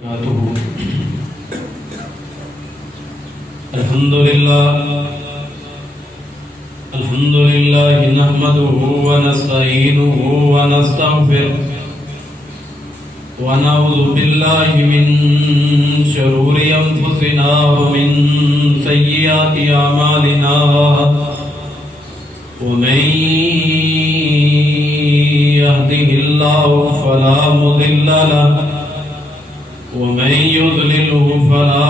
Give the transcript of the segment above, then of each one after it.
الحمد لله نحمده ونستعينه ونستغفره ونعوذ بالله من شرور أنفسنا ومن سيئات أعمالنا ومن يهده الله فلا مضل له ومن يضلله فلا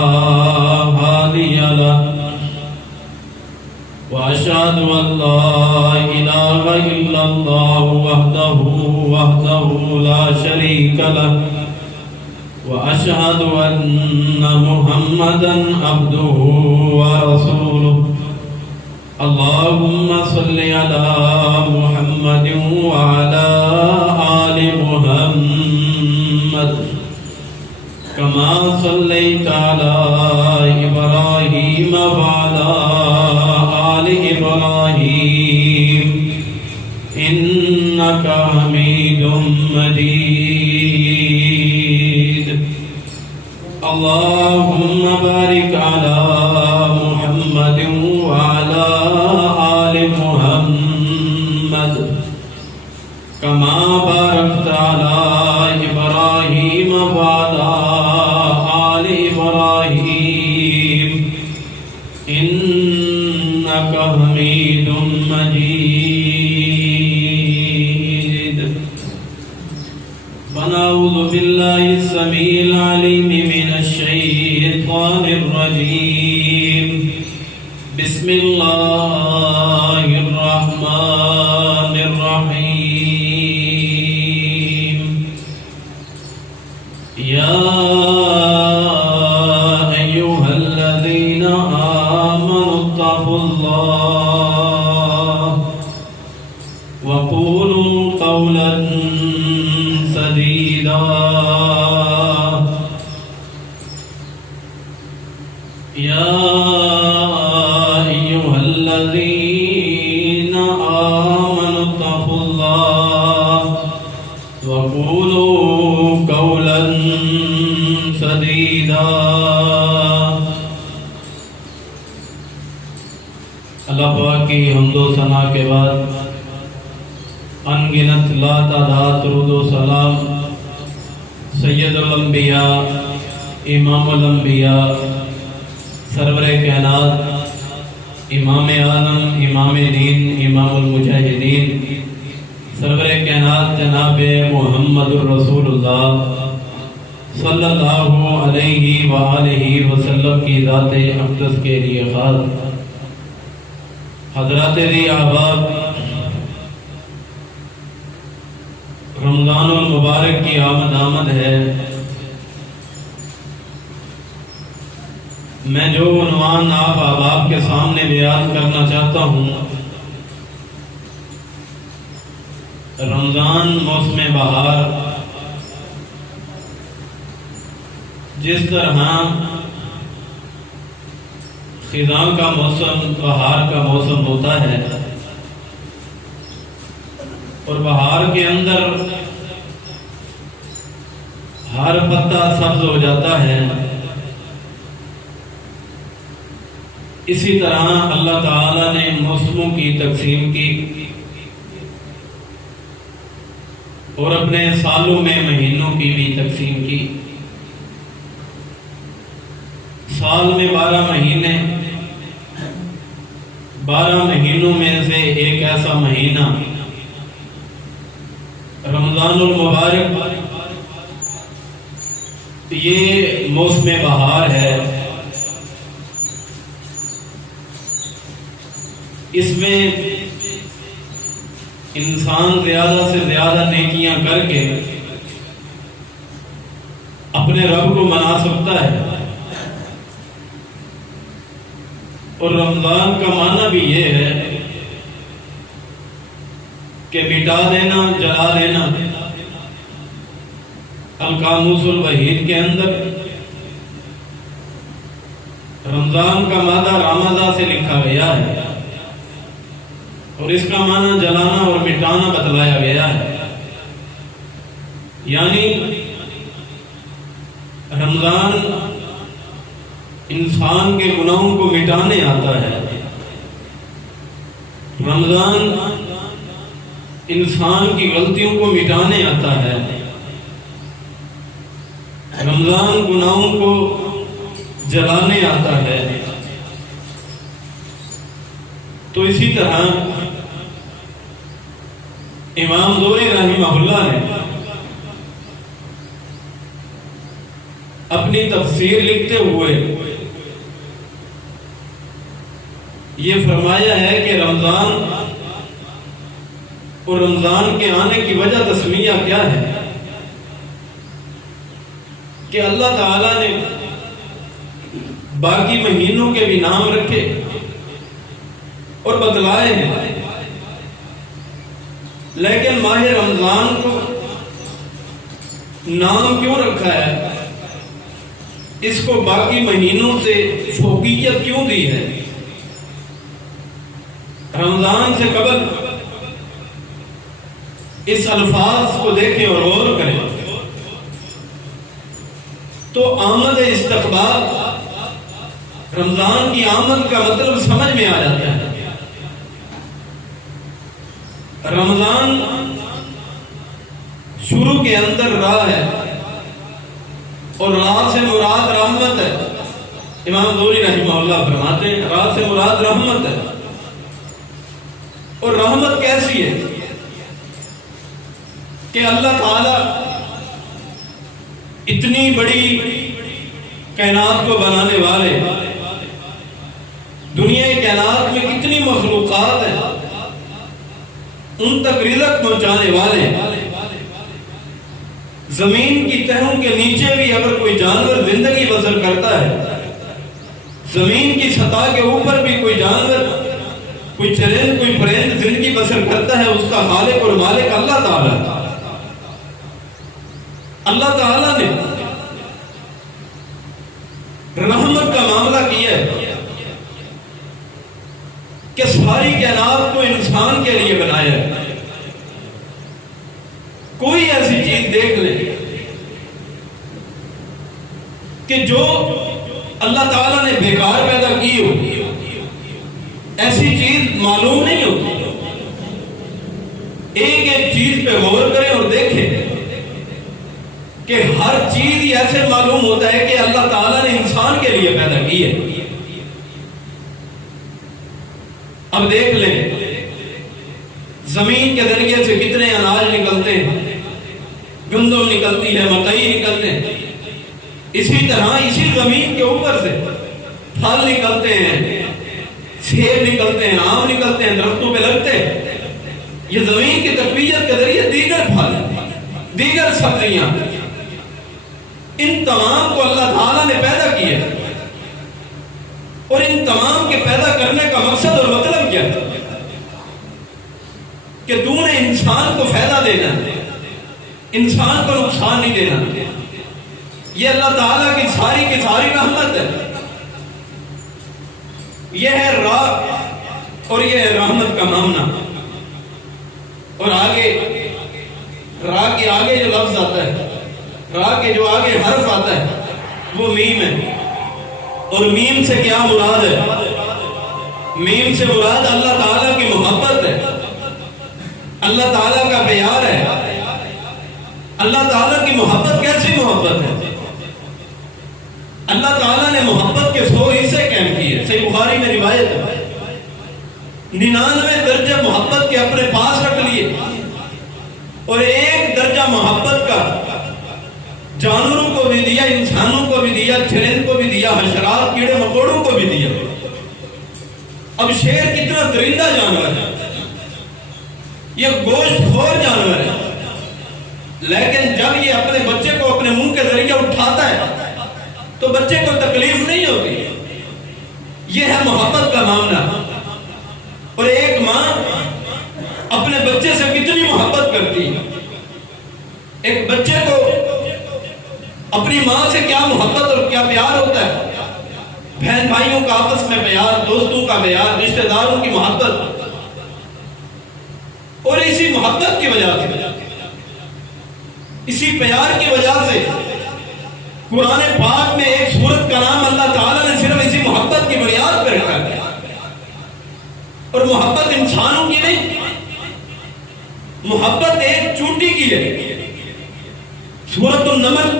هادي له وأشهد أن لا إله إلا الله وحده لا شريك له وأشهد أن محمدا عبده ورسوله اللهم صل على محمد وعلى آل محمد كما صليت على إبراهيم وعلى آل إبراهيم إنك حميد مجيد اللهم بارك على محمد وعلى آل محمد كما باركت على إبراهيم وعلى آل إبراهيم إنك حميد مجيد ونعوذ بالله السميع العليم من الشيطان الرجيم بسم الله الرحمن الرحيم يا أيها الذين آمنوا اتقوا الله وقولوا قولا سديدا يا أيها الذين آمنوا اتقوا الله وقولوا قولا سديدا اللہ پاک کی حمد و ثنا کے بعد انگنت لا تعداد درود و سلام سید الانبیاء امام الانبیاء سرور کائنات امام عالم امام دین امام المجاہدین سرور کائنات جناب محمد الرسول اللہ صلی اللہ علیہ وآلہ وسلم کی ذات اقدس کے لیے خاص حضرات دی احباب رمضان المبارک کی آمد ہے۔ میں جو عنوان آپ احباب کے سامنے بیان کرنا چاہتا ہوں، رمضان موسم بہار، جس طرح خزاں کا موسم بہار کا موسم ہوتا ہے اور بہار کے اندر ہر پتا سبز ہو جاتا ہے، اسی طرح اللہ تعالی نے موسموں کی تقسیم کی اور اپنے سالوں میں مہینوں کی بھی تقسیم کی۔ سال میں 12 مہینے، 12 مہینوں میں سے ایک ایسا مہینہ رمضان المبارک، یہ موسم بہار ہے۔ اس میں انسان زیادہ سے زیادہ نیکیاں کر کے اپنے رب کو منا سکتا ہے، اور رمضان کا معنی بھی یہ ہے کہ مٹا دینا، جلا دینا۔ القاموس الوحید کے اندر رمضان کا مادہ رامضہ سے لکھا گیا ہے اور اس کا معنی جلانا اور مٹانا بتلایا گیا ہے۔ یعنی رمضان انسان کے گناہوں کو مٹانے آتا ہے، رمضان انسان کی غلطیوں کو مٹانے آتا ہے، رمضان گناہوں کو جلانے آتا ہے۔ تو اسی طرح امام دوری رحمہ اللہ نے اپنی تفسیر لکھتے ہوئے یہ فرمایا ہے کہ رمضان اور رمضان کے آنے کی وجہ تسمیہ کیا ہے کہ اللہ تعالیٰ نے باقی مہینوں کے بھی نام رکھے اور بتلائے ہیں، لیکن ماہ رمضان کو نام کیوں رکھا ہے، اس کو باقی مہینوں سے فوقیت کیوں دی ہے؟ رمضان سے قبل اس الفاظ کو دیکھیں اور غور کریں تو آمد استقبال، رمضان کی آمد کا مطلب سمجھ میں آ جاتا ہے۔ رمضان شروع کے اندر راہ ہے اور راہ سے مراد رحمت ہے۔ امام دوری رحمہ اللہ فرماتے ہیں راہ سے مراد رحمت ہے، اور رحمت کیسی ہے کہ اللہ تعالی اتنی بڑی کائنات کو بنانے والے، دنیا کائنات میں کتنی مخلوقات ہیں، ان تک رزق پہنچانے والے، زمین کی تہوں کے نیچے بھی اگر کوئی جانور زندگی بسر کرتا ہے، زمین کی سطح کے اوپر بھی کوئی جانور، کوئی چرند، کوئی پرند زندگی بسر کرتا ہے، اس کا خالق اور مالک اللہ تعالیٰ ہے۔ اللہ تعالیٰ نے رحمت کا معاملہ کیا ہے کہ ساری کائنات کو انسان کے لیے بنایا ہے۔ کوئی ایسی چیز دیکھ لے کہ جو اللہ تعالیٰ نے بیکار پیدا کی ہو، ایسی چیز معلوم نہیں ہوتی۔ ایک ایک چیز پہ غور کریں اور دیکھیں کہ ہر چیز ہی ایسے معلوم ہوتا ہے کہ اللہ تعالیٰ نے انسان کے لیے پیدا کی ہے۔ اب دیکھ لیں زمین کے ذریعے سے کتنے اناج نکلتے ہیں، گندم نکلتی ہے، مکئی نکلتے ہیں، اسی طرح اسی زمین کے اوپر سے پھل نکلتے ہیں، سیب نکلتے ہیں، آم نکلتے ہیں، درختوں پہ لگتے ہیں۔ یہ زمین کی تقویت کے ذریعے دیگر پھل، دیگر سبزیاں، ان تمام کو اللہ تعالیٰ نے پیدا کیا، اور ان تمام کے پیدا کرنے کا مقصد اور مطلب کیا ہے کہ تو نے انسان کو فائدہ دینا، انسان کو نقصان نہیں دینا۔ یہ اللہ تعالیٰ کی ساری رحمت ہے، یہ ہے راہ اور یہ ہے رحمت کا معاملہ۔ اور آگے راہ کے آگے جو لفظ آتا ہے، راہ کے جو آگے حرف آتا ہے وہ میم ہے، اور میم سے کیا مراد ہے؟ میم سے مراد اللہ تعالیٰ کی محبت ہے، اللہ تعالیٰ کا پیار ہے۔ اللہ تعالیٰ کی محبت کیسی محبت ہے؟ اللہ تعالیٰ نے محبت کے 100 حصے قائم کیے، صحیح بخاری میں روایت ہے۔ 99 درجہ محبت کے اپنے پاس رکھ لیے، اور 1 درجہ محبت کا جانوروں کو بھی دیا، انسانوں کو بھی دیا، چرند کو بھی دیا، حشرات، کیڑے مکوڑوں کو بھی دیا۔ اب شیر کتنا درندہ جانور ہے، یہ گوشت خور جانور ہے، لیکن جب یہ اپنے بچے کو اپنے منہ کے ذریعے اٹھاتا ہے تو بچے کو تکلیف نہیں ہوتی۔ یہ ہے محبت کا معاملہ۔ اور ایک ماں اپنے بچے سے کتنی محبت کرتی ہے، ایک بچے کو اپنی ماں سے کیا محبت اور کیا پیار ہوتا ہے، بہن بھائیوں کا آپس میں پیار، دوستوں کا پیار، رشتہ داروں کی محبت، اور اسی محبت کی وجہ سے، اسی پیار کی وجہ سے قرآن پاک میں ایک سورت کا نام اللہ تعالیٰ نے صرف اسی محبت کی بنیاد پر رکھا ہے، اور محبت انسانوں کی نہیں، محبت ایک چونٹی کی ہے۔ سورت النمل،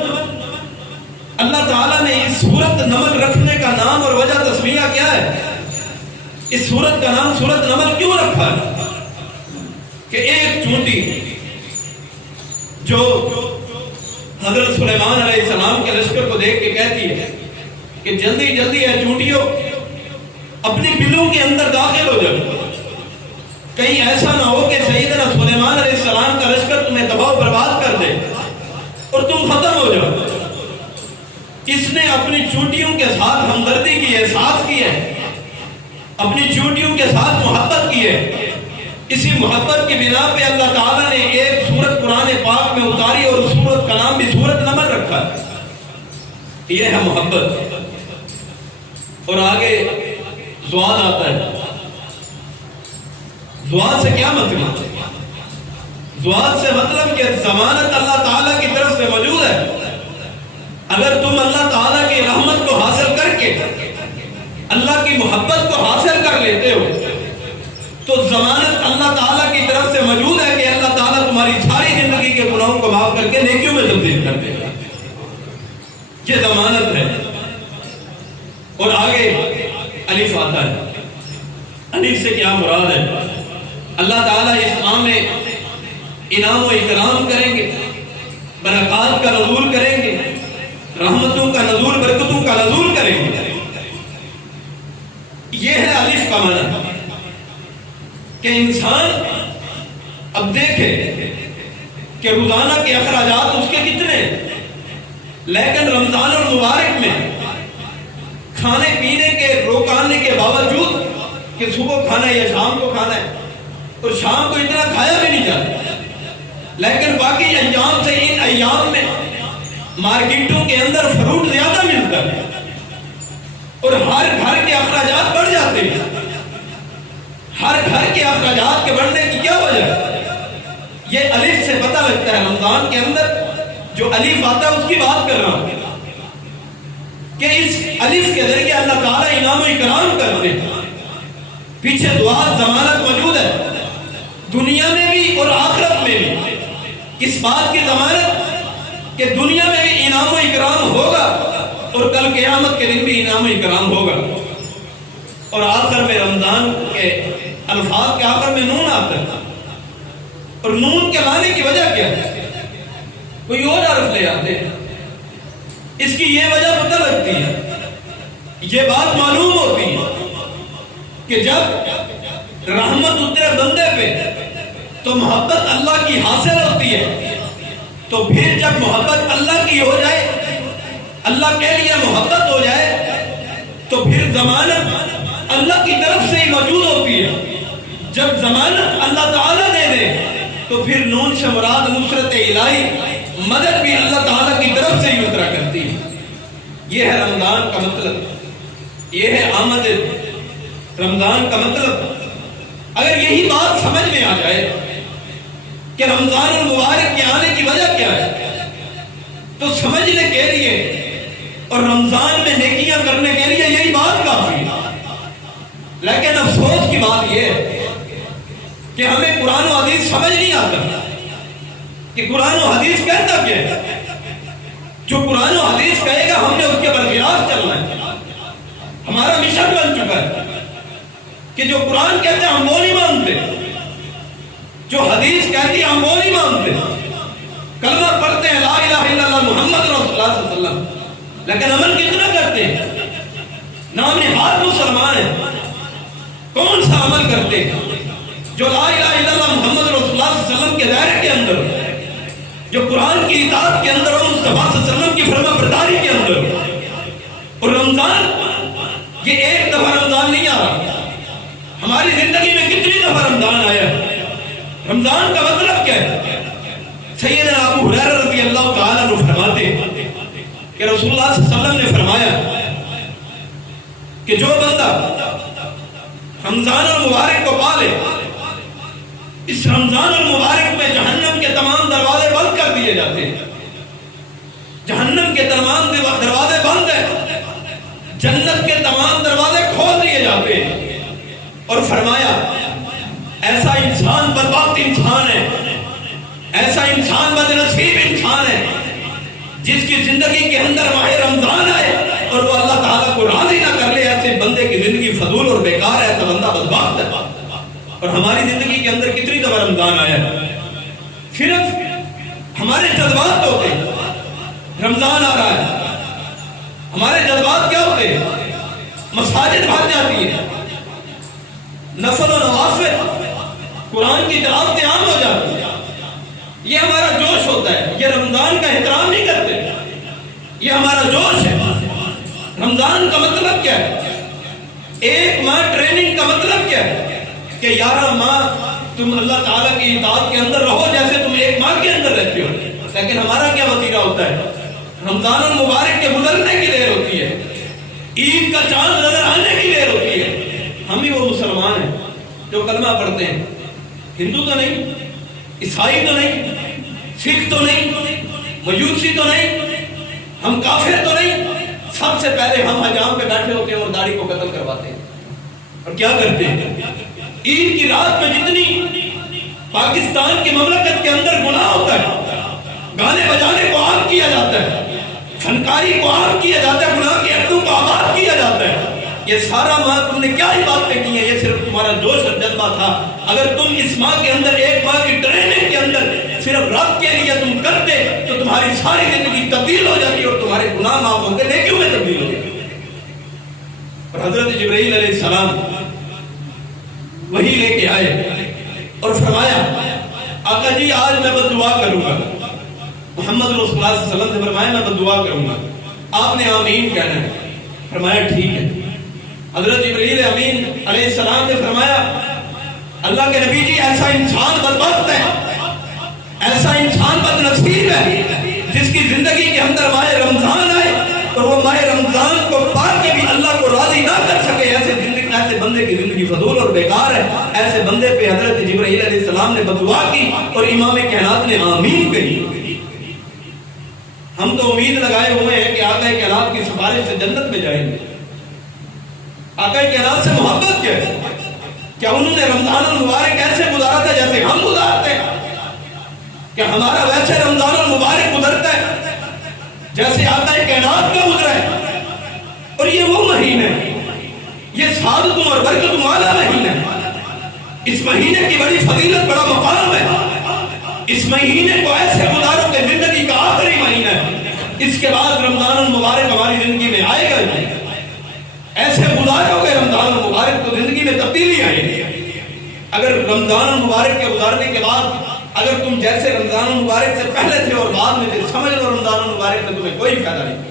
اللہ تعالیٰ نے اس سورت نمل رکھنے کا نام اور وجہ تسمیہ کیا ہے؟ اس سورت کا نام سورت نمل کیوں رکھا ہے؟ کہ ایک چونٹی جو حضرت سلیمان علیہ السلام کے لشکر کو دیکھ کے کہتی ہے کہ جلدی جلدی ہے چونٹیوں، اپنی بلوں کے اندر داخل ہو جاؤ، کہیں ایسا نہ ہو کہ سیدنا سلیمان علیہ السلام کا لشکر تمہیں تباہ و برباد کر دے اور تم ختم ہو جاؤ۔ اس نے اپنی چونٹیوں کے ساتھ ہمدردی کی ہے، احساس کی ہے، اپنی چونٹیوں کے ساتھ محبت کی ہے۔ اسی محبت کی بنا پہ اللہ تعالیٰ نے ایک سورت قرآن پاک میں اتاری اور اس سورت کا نام بھی سورت نمل رکھا ہے۔ یہ ہے محبت۔ اور آگے زوال آتا ہے۔ زوال سے کیا مطلب؟ زوال سے مطلب کہ ضمانت اللہ تعالیٰ کی طرف سے موجود ہے۔ اگر تم اللہ تعالیٰ کی رحمت کو حاصل کر کے اللہ کی محبت کو حاصل کر لیتے ہو تو ضمانت اللہ تعالیٰ کی طرف سے موجود ہے کہ اللہ تعالیٰ تمہاری ساری زندگی کے گناہوں کو معاف کر کے نیکیوں میں تبدیل کر دے گا۔ یہ ضمانت ہے۔ اور آگے الف آتا ہے۔ الف سے کیا مراد ہے؟ اللہ تعالیٰ اس عام میں انعام و اکرام کریں گے، برکات کا نزول کریں گے، رحمتوں کا نزول، برکتوں کا نزول کریں گے۔ یہ ہے الف کا معنی کہ انسان اب دیکھے کہ روزانہ کے اخراجات اس کے کتنے ہیں، لیکن رمضان المبارک میں کھانے پینے کے روکانے کے باوجود کہ صبح کھانا ہے یا شام کو کھانا ہے، اور شام کو اتنا کھایا بھی نہیں جاتا، لیکن باقی ایام سے ان ایام میں مارکیٹوں کے اندر فروٹ زیادہ ملتا ہے اور ہر گھر کے اخراجات بڑھ جاتے ہیں۔ ہر گھر کے اخراجات کے بڑھنے کی کیا وجہ ہے؟ یہ الف سے پتہ لگتا ہے۔ رمضان کے اندر جو الف آتا ہے اس کی بات کر رہا ہوں کہ اس الف کے ذریعے اللہ تعالیٰ انعام و اکرام کرتے ہیں۔ پیچھے دعا ضمانت موجود ہے، دنیا میں بھی اور آخرت میں بھی۔ اس بات کی ضمانت کہ دنیا میں بھی انعام و اکرام ہوگا اور کل قیامت کے دن بھی انعام و اکرام ہوگا۔ اور آخر میں رمضان کے الفاظ کے آخر میں نون آتا ہے، اور نون کے معنی کی وجہ کیا ہے؟ کوئی اور حرف لے آتے ہیں، اس کی یہ وجہ پتہ لگتی ہے، یہ بات معلوم ہوتی ہے کہ جب رحمت اترے بندے پہ تو محبت اللہ کی حاصل ہوتی ہے، تو پھر جب محبت اللہ کی ہو جائے، اللہ کے لیے محبت ہو جائے، تو پھر ضمانت اللہ کی طرف سے ہی موجود ہوتی ہے۔ جب ضمانت اللہ تعالیٰ دے دے تو پھر نون سے مراد نصرت الہی، مدد بھی اللہ تعالیٰ کی طرف سے ہی اترا کرتی ہے۔ یہ ہے رمضان کا مطلب، یہ ہے آمد رمضان کا مطلب۔ اگر یہی بات سمجھ میں آ جائے کہ رمضان المبارک کے آنے کی وجہ کیا ہے، تو سمجھنے کے لیے اور رمضان میں نیکیاں کرنے کے لیے یہی بات کافی ہے۔ لیکن افسوس کی بات یہ ہے کہ ہمیں قرآن و حدیث سمجھ نہیں آتا کہ قرآن و حدیث کہتا کیا ہے۔ جو قرآن و حدیث کہے گا ہم نے اس کے برخلاف چلنا ہے۔ ہمارا مشن بن چکا ہے کہ جو قرآن کہتے ہیں ہم وہ نہیں مانتے، جو حدیث کہتی ہے ہم وہ نہیں مانتے۔ کلمہ پڑھتے ہیں لا الہ الا اللہ محمد رسول اللہ صلی اللہ علیہ وسلم، لیکن عمل کتنا کرتے ہیں؟ نام نہاد مسلمان ہیں، کون سا عمل کرتے ہیں؟ جو لا الہ الا اللہ محمد رسول اللہ صلی اللہ علیہ وسلم کے دائرے کے اندر ہو، جو قرآن کی اطاعت کے اندر ہو، مصطفیٰ صلی اللہ علیہ وسلم کی فرما برداری کے اندر ہو۔ اور رمضان یہ ایک دفعہ رمضان نہیں آ رہا، ہماری زندگی میں کتنی دفعہ رمضان آیا ہے۔ رمضان کا مطلب کیا ہے؟ سیدنا ابو ہریرہ رضی اللہ تعالیٰ عنہ فرماتے ہیں کہ رسول اللہ صلی اللہ علیہ وسلم نے فرمایا کہ جو بندہ رمضان المبارک کو پالے، اس رمضان المبارک میں جہنم کے تمام دروازے بند کر دیے جاتے ہیں، جہنم کے تمام بند ہے، جنت کے تمام دروازے کھول دیے جاتے ہیں۔ اور فرمایا ایسا انسان بدبخت انسان ہے، ایسا انسان بدنصیب انسان ہے جس کی زندگی کے اندر ماہ رمضان آئے اور وہ اللہ تعالیٰ کو راضی نہ کر لے۔ ایسے بندے کی زندگی فضول اور بیکار ہے، ایسا بندہ بدبخت ہے۔ اور ہماری زندگی کے اندر کتنی دفعہ رمضان آیا ہے، صرف ہمارے جذبات ہوتے ہیں، رمضان آ رہا ہے، ہمارے جذبات کیا ہوتے ہیں؟ مساجد بھر جاتی ہے، نفل و نوافل قرآن کی تلاوت عام ہو جاتی ہے، یہ ہمارا جوش ہوتا ہے۔ یہ رمضان کا احترام نہیں کرتے، یہ ہمارا جوش ہے۔ رمضان کا مطلب کیا ہے؟ ایک ماہ ٹریننگ کا مطلب کیا ہے؟ کہ 11 ماہ تم اللہ تعالیٰ کی اطاعت کے اندر رہو جیسے تم ایک ماہ کے اندر رہتے ہو۔ لیکن ہمارا کیا وتیرہ ہوتا ہے؟ رمضان المبارک کے گزرنے کی دیر ہوتی ہے، عید کا چاند نظر آنے کی دیر ہوتی ہے، ہم ہی وہ مسلمان ہیں جو کلمہ پڑھتے ہیں، ہندو تو نہیں، عیسائی تو نہیں، سکھ تو نہیں، مجوسی تو نہیں، ہم کافر تو نہیں۔ سب سے پہلے ہم حجام پہ بیٹھے ہوتے ہیں اور داڑھی کو قتل کرواتے ہیں۔ اور کیا کرتے ہیں؟ عید کی رات میں جتنی پاکستان کی مملکت کے اندر گناہ ہوتا ہے، گانے بجانے کو عام کیا جاتا ہے، فنکاری کو عام کیا جاتا ہے، گناہ کے اڈوں کو آباد کیا جاتا ہے۔ یہ سارا ماہ تم نے کیا ہی باتیں کی ہیں؟ یہ صرف تمہارا جوش اور جذبہ تھا۔ اگر تم اس ماہ کے اندر ایک ماہ کی ٹریننگ کے اندر صرف رب کے لیے تم کرتے تو تمہاری ساری زندگی تبدیل ہو جاتی اور تمہارے گناہ معاف ہوں گے، نیکیوں میں تبدیل ہو جاتی۔ اور حضرت جبرائیل علیہ السلام وہی لے کے آئے اور فرمایا آقا جی آج میں بد دعا کروں گا۔ محمد رسول اللہ صلی اللہ علیہ وسلم سے فرمایا میں بد دعا کروں گا، آپ نے آمین کہنا ہے۔ فرمایا ٹھیک ہے۔ حضرت جبرائیل امین علیہ السلام نے فرمایا اللہ کے نبی جی ایسا انسان بدبخت ہے، ایسا انسان بدنصیب ہے جس کی زندگی کے اندر ماہ رمضان آئے اور وہ ماہ رمضان کو پا کے بھی اللہ کو راضی نہ کر سکے۔ ایسے بندے کی زندگی فضول اور بیکار ہے۔ ایسے بندے پہ حضرت جبرائیل علیہ السلام نے بددعا کی اور امام کائنات نے آمین کہی۔ ہم تو امید لگائے ہوئے ہیں کہ آقا کائنات کی سفارش سے جنت میں جائیں گے۔ آقا کائنات سے محبت کیا ہے؟ کیا انہوں نے رمضان المبارک ایسے گزارا تھا جیسے ہم گزارتے ہیں؟ کیا ہمارا ویسے رمضان المبارک گزرتا ہے جیسے آقا کائنات کا گزرا ہے؟ اور یہ وہ مہینہ ہے، یہ سعادتوں اور برکتوں والا مہینہ ہے۔ اس مہینے کی بڑی فضیلت، بڑا مقام ہے۔ اس مہینے کو ایسے گزارو کہ زندگی کا آخری مہینہ ہے، اس کے بعد رمضان المبارک ہماری زندگی میں آئے گا نہیں۔ ایسے گزارو گے رمضان المبارک تو زندگی میں تبدیلی آئے گی۔ اگر رمضان المبارک کے گزارنے کے بعد اگر تم جیسے رمضان المبارک سے پہلے تھے اور بعد میں تھے، سمجھ لو رمضان المبارک میں تمہیں کوئی فائدہ نہیں۔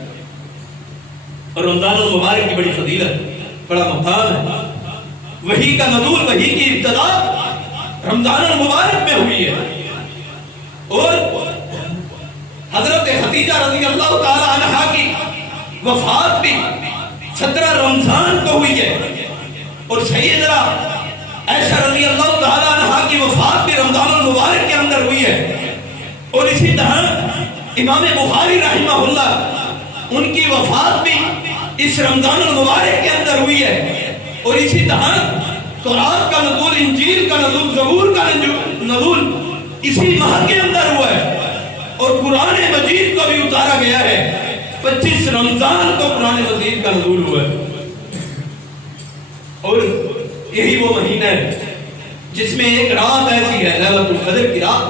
اور رمضان المبارک کی بڑی فضیلت، بڑا مقام ہے۔ وحی کا نزول، وحی کی ابتدا رمضان المبارک میں ہوئی ہے، اور حضرت خدیجہ رضی اللہ تعالی عنہا کی وفات بھی 17 رمضان کو ہوئی ہے، اور سیدنا عائشہ رضی اللہ تعالی عنہا کی وفات بھی رمضان المبارک کے اندر ہوئی ہے۔ اور اسی طرح امام بخاری رحمہ اللہ ان کی وفات بھی اس رمضان المبارک کے اندر ہوئی ہے۔ اور اسی طرح تورات کا نزول، انجیل کا نزول، زبور کا نزول اسی ماہ کے اندر ہوا ہے، اور قرآن مجید کو بھی اتارا گیا ہے۔ 25 رمضان کو قرآن مجید کا نزول ہوا ہے، اور یہی وہ مہینہ ہے جس میں ایک رات ایسی ہے لیلۃ القدر کی رات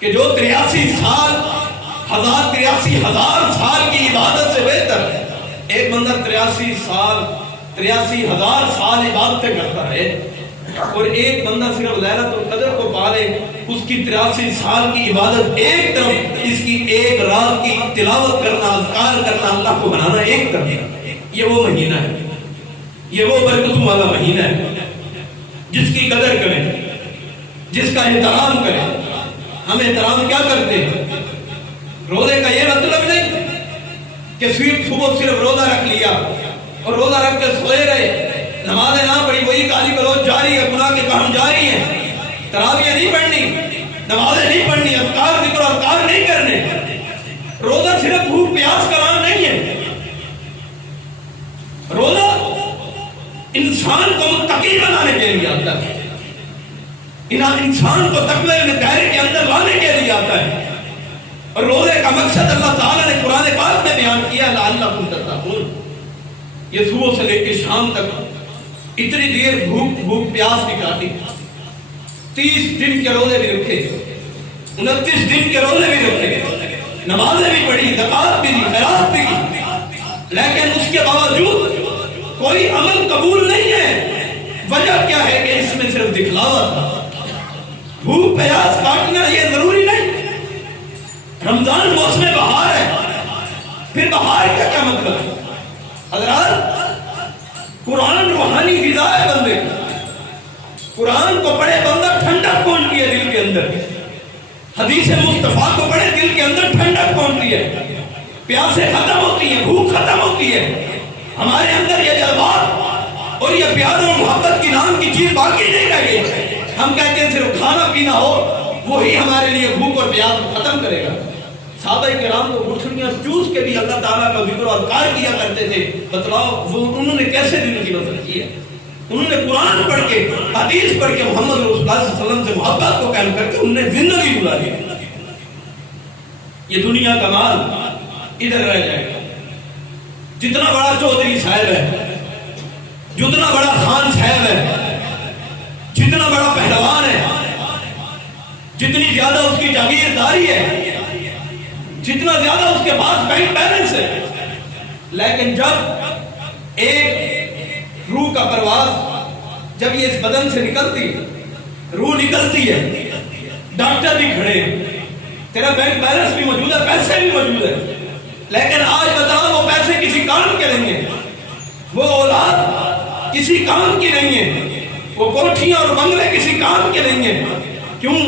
کہ جو 83 ہزار سال کی عبادت سے بہتر ہے۔ ایک بندہ 83 ہزار سال عبادتیں کرتا ہے، اور ایک بندہ صرف لیلۃ القدر کو پالے، اس کی 83 سال کی عبادت ایک طرف، اس کی ایک رات کی تلاوت کرنا، اذکار کرنا، اللہ کو بنانا ایک طرف۔ یہ وہ مہینہ ہے، یہ وہ برکتوں والا مہینہ ہے جس کی قدر کریں، جس کا احترام کریں۔ ہم احترام کیا کرتے ہیں؟ روزے کا یہ مطلب نہیں کہ صبح صرف روزہ رکھ لیا اور روزہ رکھ کے سوئے رہے، نمازیں نہ پڑھی، وہی گالی گلوچ جاری ہے، گناہ کے کام جاری ہیں، تراویح نہیں پڑھنی، نمازیں نہیں پڑھنی، اذکار ذکر اذکار نہیں کرنے۔ روزہ صرف بھوک پیاس کا نام نہیں ہے، انسان کو متقی بنانے کے لیے آتا ہے، انسان کو تقوی میں دائرے کے اندر لانے کے لیے آتا ہے۔ اور روزے کا مقصد اللہ تعالیٰ نے قرآن پاک میں بیان کیا، لعلکم تتقون۔ یہ صبح سے لے کے شام تک اتنی دیر بھوک پیاس بھی کاٹی، 30 دن کے روزے بھی رکھے، 29 دن کے روزے بھی رکھے، نمازیں بھی پڑھی، زکات بھی دی، خیرات بھی کی، لیکن اس کے باوجود کوئی عمل قبول نہیں ہے۔ وجہ کیا ہے کہ اس میں صرف دکھلاوا تھا۔ بھوک پیاس کاٹنا یہ ضروری نہیں۔ رمضان موسم بہار ہے، پھر بہار کا کیا مطلب ہے؟ حضرات، قرآن روحانی غذا ہے بندے، قرآن کو پڑھے بندہ ٹھنڈک پہنچتی ہے دل کے اندر، حدیث مصطفیٰ کو پڑھے دل کے اندر ٹھنڈک پہنچتی ہے، پیاسیں ختم ہوتی ہیں، بھوک ختم ہوتی ہے، ہمارے اندر یہ جذبات اور یہ پیار اور محبت کی نام کی چیز باقی نہیں رہ گئی۔ ہم کہتے ہیں صرف کھانا پینا ہو، وہی ہمارے لیے بھوک اور پیاس کو ختم کرے گا۔ صحابہ کرام کو گٹھلیاں چوس کے بھی اللہ تعالیٰ کا ذکر و اذکار کیا کرتے تھے۔ بتلاؤ وہ انہوں نے کیسے زندگی بسر کی ہے؟ انہوں نے قرآن پڑھ کے، حدیث پڑھ کے، محمد رسول اللہ صلی اللہ علیہ وسلم سے محبت کو قائم کر کے انہوں نے زندگی گزاری۔ یہ دنیا کا مال ادھر رہ جائے گا۔ جتنا بڑا چودھری صاحب ہے، جتنا بڑا خان صاحب ہے، جتنا بڑا پہلوان ہے، جتنی زیادہ اس کی جاگیرداری ہے، جتنا زیادہ اس کے پاس بینک بیلنس ہے، لیکن جب ایک روح کا پرواز، جب یہ اس بدن سے نکلتی، روح نکلتی ہے، ڈاکٹر بھی کھڑے ہیں، تیرا بینک بیلنس بھی موجود ہے، پیسے بھی موجود ہے، لیکن آج بتاؤ وہ پیسے کسی کام کے نہیں ہیں، وہ اولاد کسی کام کی نہیں ہے، وہ کوٹھیاں اور بنگلے کسی کام کے نہیں ہیں۔ کیوں؟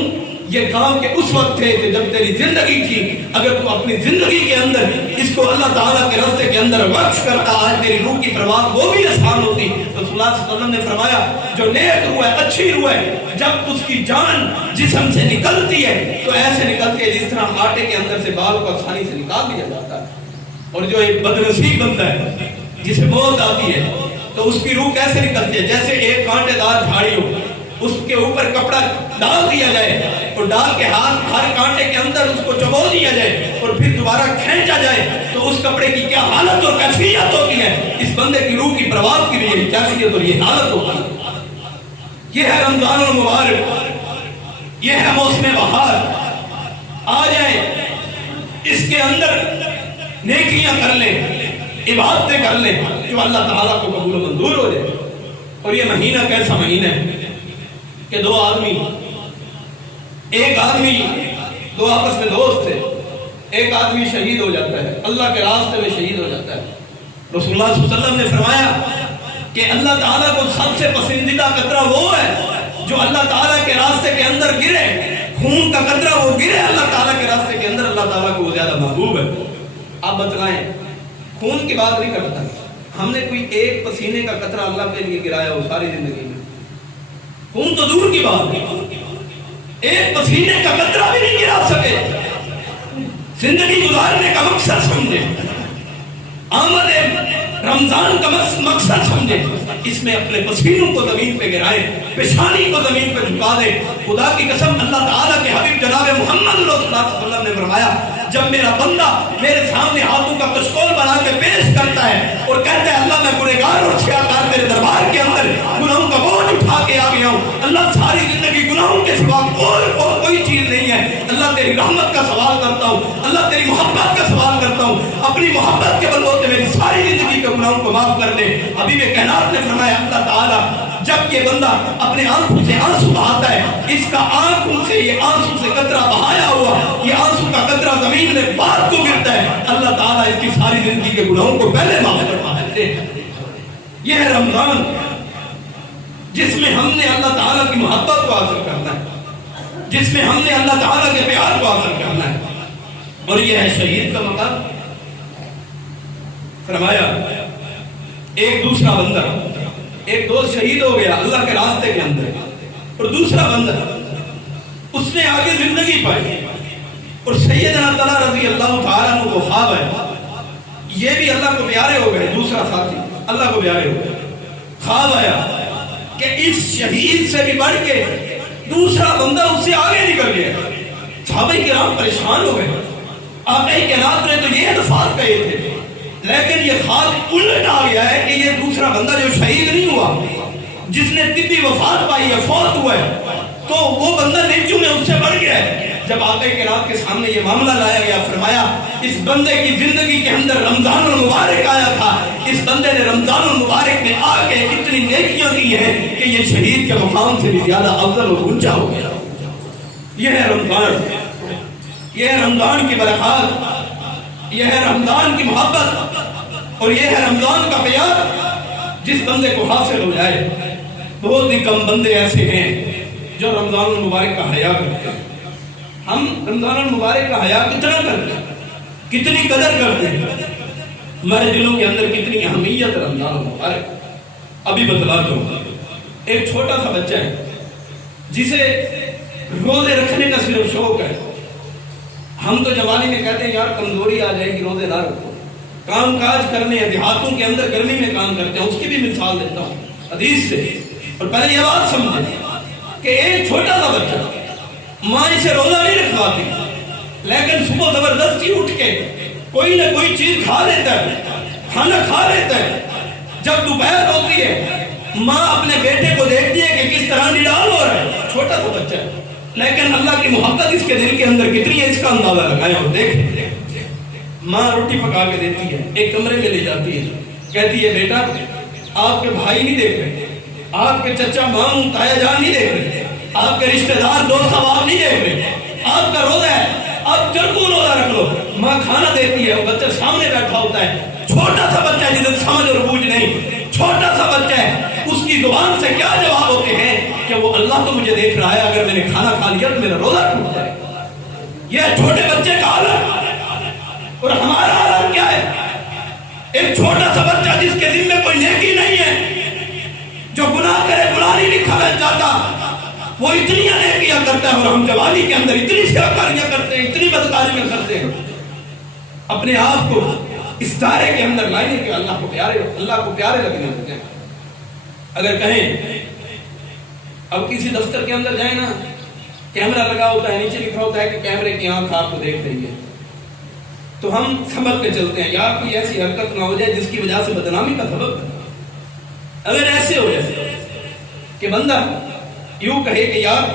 یہ کام کے اس وقت تھے کہ جب تیری زندگی تھی۔ اگر تو اپنی زندگی کے اندر اس کو اللہ تعالیٰ کے راستے کے اندر وقف کرتا، آج تیری روح کی پرواز وہ بھی آسان ہوتی۔ رسول اللہ صلی اللہ علیہ وسلم نے فرمایا جو نیک روح ہے، اچھی روح ہے، جب اس کی جان جسم سے نکلتی ہے تو ایسے نکلتی ہے جس طرح آٹے کے اندر سے بال کو آسانی سے نکال دیا جاتا ہے۔ اور جو ایک بدنصیب بندہ ہے جسے موت آتی ہے تو اس کی روح کیسے نکلتی ہے؟ جیسے ایک کانٹے دار جھاڑی ہو، اس کے اوپر کپڑا ڈال دیا جائے اور ڈال کے ہر کانٹے کے اندر اس کو چبو دیا جائے اور پھر دوبارہ کھینچا جائے تو اس کپڑے کی کیا حالت اور کیفیت ہوتی ہے؟ اس بندے کی روح کی پرواز کی لیے کیفیت اور یہ حالت ہوتی ہے۔ یہ ہے رمضان المبارک، یہ ہے موسم بہار۔ آ جائیں اس کے اندر نیکیاں کر لیں، عبادتیں کر لیں جو اللہ تعالیٰ کو قبول و منظور ہو جائے۔ اور یہ مہینہ کیسا مہینہ ہے کہ ایک آدمی دو آپس میں دوست تھے، ایک آدمی شہید ہو جاتا ہے، اللہ کے راستے میں شہید ہو جاتا ہے۔ رسول اللہ صلی اللہ علیہ وسلم نے فرمایا کہ اللہ تعالیٰ کو سب سے پسندیدہ قطرہ وہ ہے جو اللہ تعالیٰ کے راستے کے اندر گرے، خون کا قطرہ وہ گرے اللہ تعالیٰ کے راستے کے اندر، اللہ تعالیٰ کو وہ زیادہ محبوب ہے۔ آپ بتلائیں، خون کی بات نہیں کرتا، ہم نے کوئی ایک پسینے کا قطرہ اللہ کے لیے گرایا ہو ساری زندگی میں؟ خون تو دور کی بات ہے، ایک پسینے کا قطرہ بھی نہیں گرا سکے۔ زندگی گزارنے کا مقصد سمجھے، آمد رمضان کا مقصد سمجھے، اس میں اپنے پسینوں کو زمین پہ گرائے، پیشانی کو زمین پہ جھکا دے۔ خدا کی قسم اللہ تعالیٰ کے حبیب جناب محمد صلی اللہ علیہ وسلم نے فرمایا جب میرا بندہ میرے سامنے ہاتھوں کا کشکول بنا کے پیش کرتا ہے اور کہتا ہے اللہ میں گنہگار اور سیاہکار تیرے دربار کے اندر گناہوں کا بوجھ اٹھا کے آ گیا ہوں، اللہ ساری زندگی گناہوں کے سوا اور کوئی چیز نہیں ہے، اللہ تیری رحمت کا سوال کرتا ہوں، اللہ تیری محبت کا سوال کرتا ہوں، اپنی محبت کے بلبوتے میری ساری زندگی کے گناہوں کو معاف کر دے۔ حبیب کائنات نے فرمایا اللہ تعالیٰ جب یہ بندہ اپنے آنکھوں سے آنسو بہاتا ہے، اس کا آنکھوں سے یہ آنسو سے قطرہ بہایا ہوا یہ آنسو کا قطرہ زمین میں بات کو گرتا ہے، اللہ تعالیٰ اس کی ساری زندگی کے گناہوں کو پہلے معاف کروا دیتے ہیں۔ یہ ہے رمضان جس میں ہم نے اللہ تعالیٰ کی محبت کو حاصل کرنا ہے، جس میں ہم نے اللہ تعالیٰ کے پیار کو حاصل کرنا ہے۔ اور یہ ہے شہید کا مقام۔ فرمایا ایک دوسرا بندہ، ایک دوست شہید ہو گیا اللہ کے راستے کے اندر، اور دوسرا بندہ اس نے آگے زندگی پائی، اور سیدنا طلحہ رضی اللہ تعالیٰ عنہ کو خواب ہے، یہ بھی اللہ کو پیارے ہو گئے، دوسرا ساتھی اللہ کو پیارے ہو گئے۔ خواب آیا کہ اس شہید سے بھی بڑھ کے دوسرا بندہ اس سے آگے نکل گیا. صحابہ کرام پریشان ہو گئے. آقا کائنات نے تو یہ الفاظ کہے تھے لیکن یہ خواب الٹ آ گیا ہے کہ یہ دوسرا بندہ جو شہید نہیں ہوا, جس نے طبی وفات پائی ہے, فوت ہوا ہے, تو وہ بندہ نیکیوں میں اس سے بڑھ گیا ہے. جب آقا کائنات کے سامنے یہ معاملہ لایا گیا, فرمایا اس بندے کی زندگی کے اندر رمضان المبارک آیا تھا, اس بندے نے رمضان المبارک میں آ کے اتنی نیکیاں کی ہیں کہ یہ شہید کے مقام سے بھی زیادہ افضل اور اونچا ہو گیا. یہ ہے رمضان, یہ ہے رمضان کی برکات, یہ ہے رمضان کی محبت, اور یہ ہے رمضان کا پیار جس بندے کو حاصل ہو جائے. بہت ہی کم بندے ایسے ہیں جو رمضان المبارک کا حیا کرتے ہیں. ہم رمضان المبارک کا حیا کتنا کرتے ہیں, کتنی قدر کرتے ہیں, ہمارے دلوں کے اندر کتنی اہمیت رمضان المبارک. ابھی بتلاتا ہوں. ایک چھوٹا سا بچہ ہے جسے روزے رکھنے کا صرف شوق ہے. ہم تو جوانی میں کہتے ہیں یار کمزوری آ جائے گی روزے نہ رکھو, کام کاج کرنے ہیں, دیہاتوں کے اندر گرمی میں کام کرتے ہیں. اس کی بھی مثال دیتا ہوں حدیث سے. اور پہلے یہ بات سمجھیں کہ ایک چھوٹا سا بچہ, ماں اسے روزہ نہیں رکھواتی, لیکن صبح زبردستی اٹھ کے کوئی نہ کوئی چیز کھا لیتا ہے, کھانا کھا لیتا ہے. جب دوپہر ہوتی ہے ماں اپنے بیٹے کو دیکھتی ہے کہ کس طرح نڈال ہو رہا ہے, چھوٹا سا بچہ ہے, لیکن اللہ کی محبت اس کے دل کے اندر کتنی ہے اس کا اندازہ لگائیں. اور دیکھیں ماں روٹی پکا کے دیتی ہے, ایک کمرے میں لے جاتی ہے, کہتی ہے بیٹا آپ کے بھائی نہیں دیکھ رہے, آپ کے چچا ماموں تایا جان نہیں دیکھ رہے, آپ کے رشتہ دار دوست احباب نہیں دیکھ رہے, آپ کا روزہ ہے, آپ چرکو روزہ رکھ لو. ماں کھانا دیتی ہے, وہ بچہ سامنے بیٹھا ہوتا ہے, چھوٹا سا بچہ ہے جسے سمجھ اور بوجھ نہیں, چھوٹا سا بچہ ہے, اس کی زبان سے کیا جواب ہوتے ہیں کہ وہ اللہ تو مجھے دیکھ رہا ہے, اگر میں نے کھانا کھا لیا تو میرا روزہ ٹوٹ جائے. یہ چھوٹے بچے کا عالم. اور ہمارا عالم کیا ہے؟ ایک چھوٹا سا بچہ جس کے دل میں کوئی نیکی نہیں ہے, جو گناہ کرے گناہ نہیں لکھا رہ جاتا, وہ اتنی نیکیاں کرتا ہے, اور ہم جوانی کے اندر اتنی سیاکاریاں کرتے ہیں, اتنی بدکاریاں کرتے ہیں. اپنے آپ کو اس دائرے کے اندر لائیں کہ اللہ کو پیارے لگنے لگتے ہیں. اگر کہیں اب کسی دفتر کے اندر جائیں نا, کیمرہ لگا ہوتا ہے, نیچے لکھا ہوتا ہے کہ کیمرے کی آنکھ آپ کو دیکھ رہی ہے, تو ہم سمجھ کے چلتے ہیں یار کوئی ایسی حرکت نہ ہو جائے جس کی وجہ سے بدنامی کا سبب ہے. اگر ایسے ہو جائے کہ بندہ یوں کہے کہ یار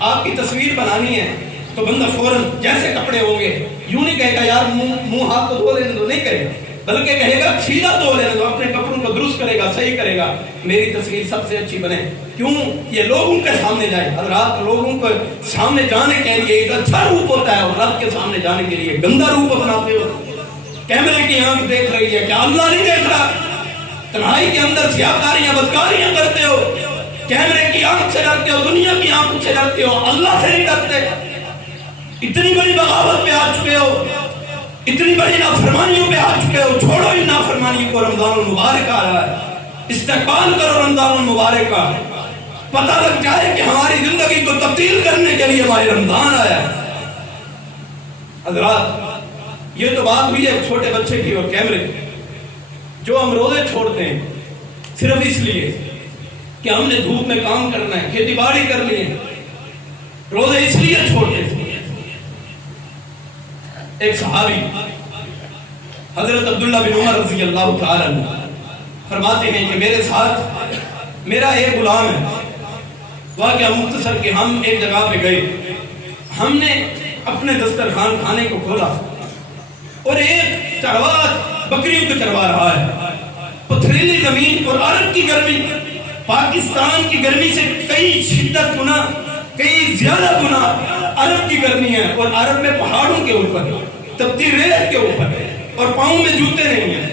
آپ کی تصویر بنانی ہے, تو بندہ فوراً جیسے کپڑے ہوں گے یوں نہیں کہے گا یار منہ ہاتھ کو دھو لینے دو, نہیں کہے گا, بلکہ کہے گا سیدھا دھو لینے دو, اپنے کپڑوں کو درست کرے گا, صحیح کرے گا, میری تصویر سب سے اچھی بنے. کیوں؟ یہ لوگوں کے سامنے جائے. حضرات لوگوں کو سامنے جانے کے لیے ایک اچھا روپ ہوتا ہے, اور رب کے سامنے جانے کے لیے گندا روپ اپناتے ہو. کیمرے کی آنکھ دیکھ رہی ہے, کیا اللہ نہیں دیکھ رہا؟ تنہائی کے اندر سیاکاریاں بدکاریاں کرتے ہو, کیمرے کی آنکھ سے ڈرتے ہو, دنیا کی آنکھ سے ڈرتے ہو, اللہ سے نہیں ڈرتے. اتنی بڑی بغاوت پہ آ چکے ہو, اتنی بڑی نافرمانیوں پہ آ چکے ہو. چھوڑو ان نافرمانیوں کو, رمضان المبارک آ رہا ہے, استقبال کرو رمضان المبارک کا. پتہ لگ جائے کہ ہماری زندگی کو تبدیل کرنے کے لیے ہمارے رمضان آیا ہے. حضرات یہ تو بات ہوئی ہے چھوٹے بچے کی اور کیمرے, جو ہم روزے چھوڑتے ہیں صرف اس لیے کہ ہم نے دھوپ میں کام کرنا ہے, کھیتی باڑی کرنی ہے, روزے اس لیے چھوڑتے ہیں. ایک صحابی حضرت عبداللہ بن عمر رضی اللہ تعالیٰ عنہ فرماتے ہیں کہ میرے ساتھ میرا ایک غلام ہے. واقعہ مختصر کہ ہم ایک جگہ پہ گئے, ہم نے اپنے دسترخوان کھانے کو کھولا, اور ایک چرواہ بکریوں کو چروا رہا ہے. پتھریلی زمین اور عرب کی گرمی, پاکستان کی گرمی سے کئی شدت گنا, کئی زیادہ گنا عرب کی گرمی ہے. اور عرب میں پہاڑوں کے اوپر, تپتی ریت کے اوپر, اور پاؤں میں جوتے نہیں ہیں.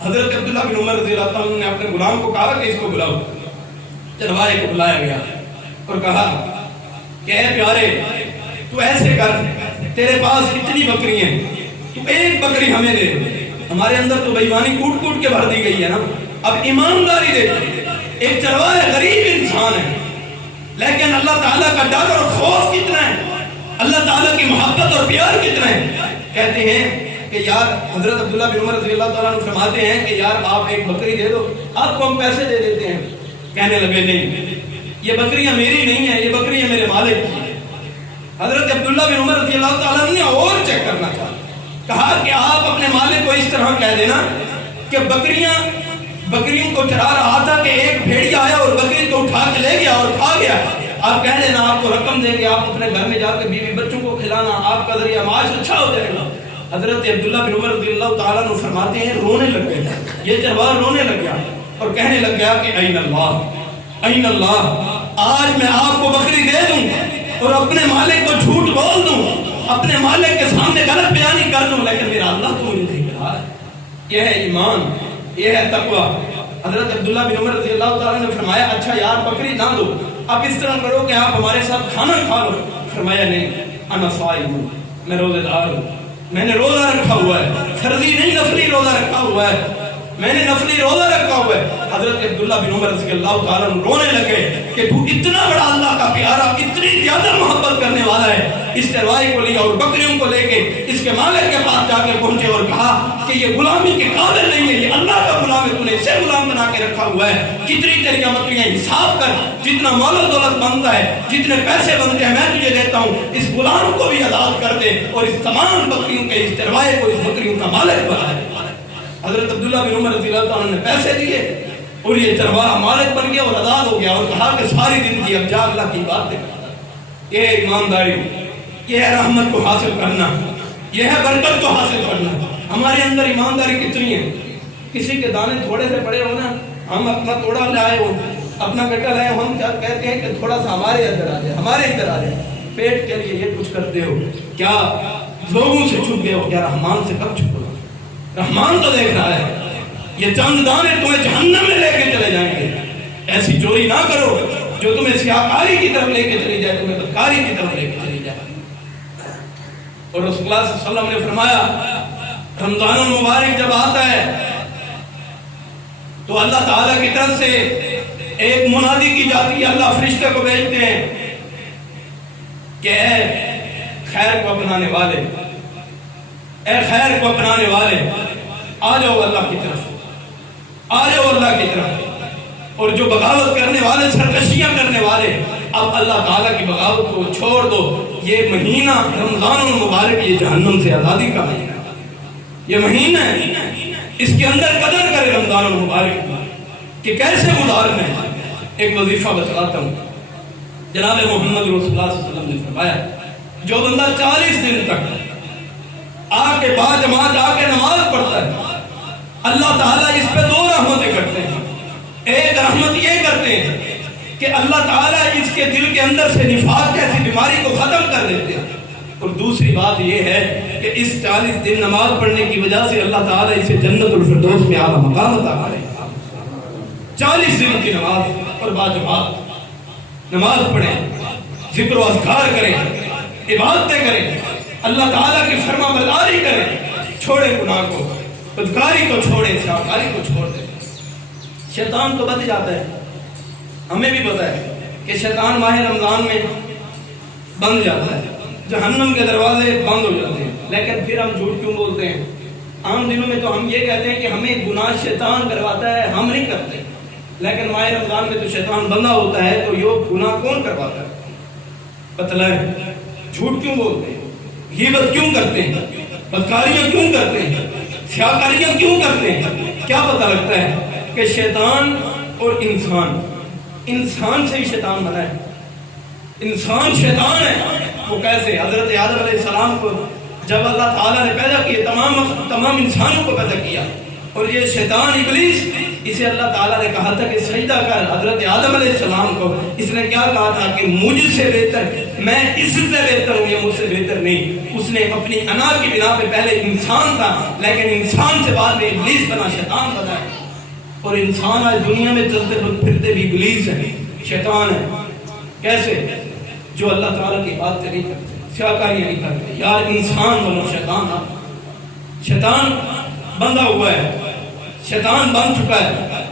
حضرت عبداللہ بن عمر رضی اللہ عنہ نے اپنے غلام کو کہا کہ اس کو بلاؤ. چرواہے کو بلایا گیا اور کہا کہ اے پیارے تو ایسے کر, تیرے پاس اتنی بکری ہیں, تو ایک بکری ہمیں دے. ہمارے اندر تو بے ایمانی کوٹ کوٹ کے بھر دی گئی ہے نا, اب ایمانداری دے. ایک چرواہے غریب انسان ہے, لیکن اللہ تعالیٰ کا ڈر اور خوف کتنا ہے, اللہ تعالیٰ کی محبت اور پیار کتنا ہے. کہتے ہیں کہ یار حضرت عبداللہ بن عمر رضی اللہ تعالیٰ عنہ فرماتے ہیں کہ یار آپ ایک بکری دے دو، آپ کو ہم پیسے دے دیتے ہیں. کہنے لگے نہیں، یہ بکریاں میری نہیں ہیں، یہ بکریاں میرے مالک کی ہیں. حضرت عبداللہ بن عمر رضی اللہ تعالیٰ عنہ نے اور چیک کرنا چاہا، کہا کہ آپ اپنے مالک کو اس طرح کہہ دینا کہ بکریوں کو چرا رہا تھا کہ ایک بھیڑیا آیا اور بکری کو اٹھا کے لے گیا اور کھا گیا. آپ کہہ دینا آپ کو رقم دیں گے، آپ اپنے گھر میں جا کے بیوی بچوں کو کھلانا، آپ کا ذریعہ معاش اچھا ہو جائے گا. حضرت عبداللہ بن عمر رضی اللہ تعالیٰ عنہ فرماتے ہیں رونے لگ گئے. یہ چرواہ رونے لگ گیا اور کہنے لگ گیا کہ این اللہ، این اللہ، آج میں آپ کو بکری دے دوں اور اپنے مالک کو جھوٹ بول دوں، اپنے مالک کے سامنے غلط بیانی کر دوں، لیکن میرا اللہ تو مجھے دیکھ رہا ہے. یہ ہے ایمان، یہ ہے تقوی. حضرت عبداللہ بن عمر رضی اللہ تعالیٰ نے فرمایا اچھا یار بکری نہ دو، آپ اس طرح کرو کہ آپ ہمارے ساتھ کھانا کھا لو. فرمایا نہیں، انا صائم ہوں، میں روزے دار ہوں، میں نے روزہ رکھا ہوا ہے، فرضی نہیں نفلی روزہ رکھا ہوا ہے، میں نے نفلی روزہ رکھا ہوا ہے. حضرت عبداللہ بن عمر رضی اللہ تعالیٰ عنہ رونے لگے کہ تو اتنا بڑا اللہ کا پیارا، اتنی زیادہ محبت کرنے والا ہے. اس چرواہے کو لیا اور بکریوں کو لے کے اس کے مالک کے پاس جا کے پہنچے اور کہا کہ یہ غلامی کے قابل نہیں ہے، یہ اللہ کا غلام ہے، تو نے اسے غلام بنا کے رکھا ہوا ہے. کتنی تیری بکریاں حساب کر، جتنا مال و دولت بنتا ہے، جتنے پیسے بنتے ہیں میں تجھے دیتا ہوں، اس غلام کو بھی آزاد کر دے اور اس تمام بکریوں کے اس چرواہے کو اس بکریوں کا مالک بنا دے. حضرت عبداللہ بن عمر رضی اللہ عنہ نے پیسے دیے اور یہ چرواہا مالک بن گیا اور آزاد ہو گیا اور کہا کہ ساری زندگی اب جا اللہ کی بات کرنا. یہ ہے ایمانداری، یہ ہے رحمت کو حاصل کرنا، یہ ہے برکت کو حاصل کرنا. ہمارے اندر ایمانداری کتنی ہے؟ کسی کے دانے تھوڑے سے پڑے ہو نا، ہم اپنا توڑا لائے ہو، اپنا بیٹا لائے ہو، ہم کہتے ہیں کہ تھوڑا سا ہمارے اندر آ جائے، ہمارے اندر آ جائے. پیٹ کے لیے یہ کچھ کرتے ہو، کیا لوگوں سے چھپ گئے ہو؟ کیا رحمان سے کب چھپو؟ رحمان تو دیکھ رہا ہے. یہ چند دانے تمہیں جہنم میں لے کے چلے جائیں گے. ایسی چوری نہ کرو جو تمہیں سیاکاری کی طرف لے کے چلی جائے، تمہیں بدکاری کی طرف لے کے چلی جائے. اور رسول اللہ صلی اللہ علیہ وسلم نے فرمایا رمضان المبارک جب آتا ہے تو اللہ تعالیٰ کی طرف سے ایک منادی کی جاتی ہے، اللہ فرشتے کو بھیجتے ہیں کہ اے خیر کو اپنانے والے، اے خیر کو اپنانے والے، آ جاؤ اللہ کی طرف، آ جاؤ اللہ کی طرف. اور جو بغاوت کرنے والے، سرکشیاں کرنے والے، اب اللہ تعالیٰ کی بغاوت کو چھوڑ دو. یہ مہینہ رمضان المبارک یہ جہنم سے آزادی کا مہینہ ہے. یہ مہینہ ہے، اس کے اندر قدر کرے رمضان المبارک کہ کیسے گزارنا ہے. ایک وظیفہ بتلاتا ہوں. جناب محمد رسول اللہ صلی اللہ علیہ وسلم نے فرمایا جو بندہ 40 دن تک آ کے با جماعت آ کے نماز پڑھتا ہے، اللہ تعالیٰ اس پہ 2 رحمتیں کرتے ہیں. ایک رحمت یہ کرتے ہیں کہ اللہ تعالیٰ اس کے دل کے اندر سے نفاق جیسی بیماری کو ختم کر دیتے ہیں. اور دوسری بات یہ ہے کہ اس 40 دن نماز پڑھنے کی وجہ سے اللہ تعالیٰ اسے جنت الفردوس میں اعلیٰ مقام عطا کرے. 40 دن کی نماز اور با جماعت نماز پڑھیں، ذکر و اذکار کریں، عبادتیں کریں، اللہ تعالیٰ کی فرما برداری کریں، چھوڑے گناہ کو، بدکاری کو چھوڑیں، سیاکاری کو چھوڑ دیں. شیطان تو بچ جاتا ہے، ہمیں بھی پتا ہے کہ شیطان ماہ رمضان میں بند جاتا ہے، جہنم کے دروازے بند ہو جاتے ہیں. لیکن پھر ہم جھوٹ کیوں بولتے ہیں؟ عام دنوں میں تو ہم یہ کہتے ہیں کہ ہمیں گناہ شیطان کرواتا ہے، ہم نہیں کرتے. لیکن ماہ رمضان میں تو شیطان بندہ ہوتا ہے، تو یہ گناہ کون کرواتا ہے؟ بتلائیں. جھوٹ کیوں بولتے ہیں؟ غیبت کیوں کرتے ہیں؟ بدکاریاں کیوں کرتے ہیں؟ سیاکاریاں کیوں کرتے ہیں؟ کیا پتہ لگتا ہے کہ شیطان اور انسان سے ہی شیطان بنا ہے. انسان شیطان ہے. وہ کیسے؟ حضرت آدم علیہ السلام کو جب اللہ تعالیٰ نے پیدا کیا، تمام انسانوں کو پیدا کیا، اور یہ شیطان ابلیس، اسے اللہ تعالیٰ نے کہا تھا کہ سجدہ کر حضرت آدم علیہ السلام کو. اس نے کیا کہا تھا کہ مجھ سے بہتر، میں اس سے بہتر ہوں، یہ مجھ سے بہتر نہیں. اس نے اپنی انا کی بنا پہ پہلے انسان تھا، لیکن انسان سے بعد میں ابلیس بنا، شیطان بنا. اور انسان آج دنیا میں چلتے پھرتے بھی ابلیس ہے، شیطان ہے. کیسے؟ جو اللہ تعالیٰ کی بات نہیں کرتے، سیاکاریاں نہیں کرتے. یار انسان بنو، شیطان بندہ ہوا ہے، شیطان بن چکا ہے،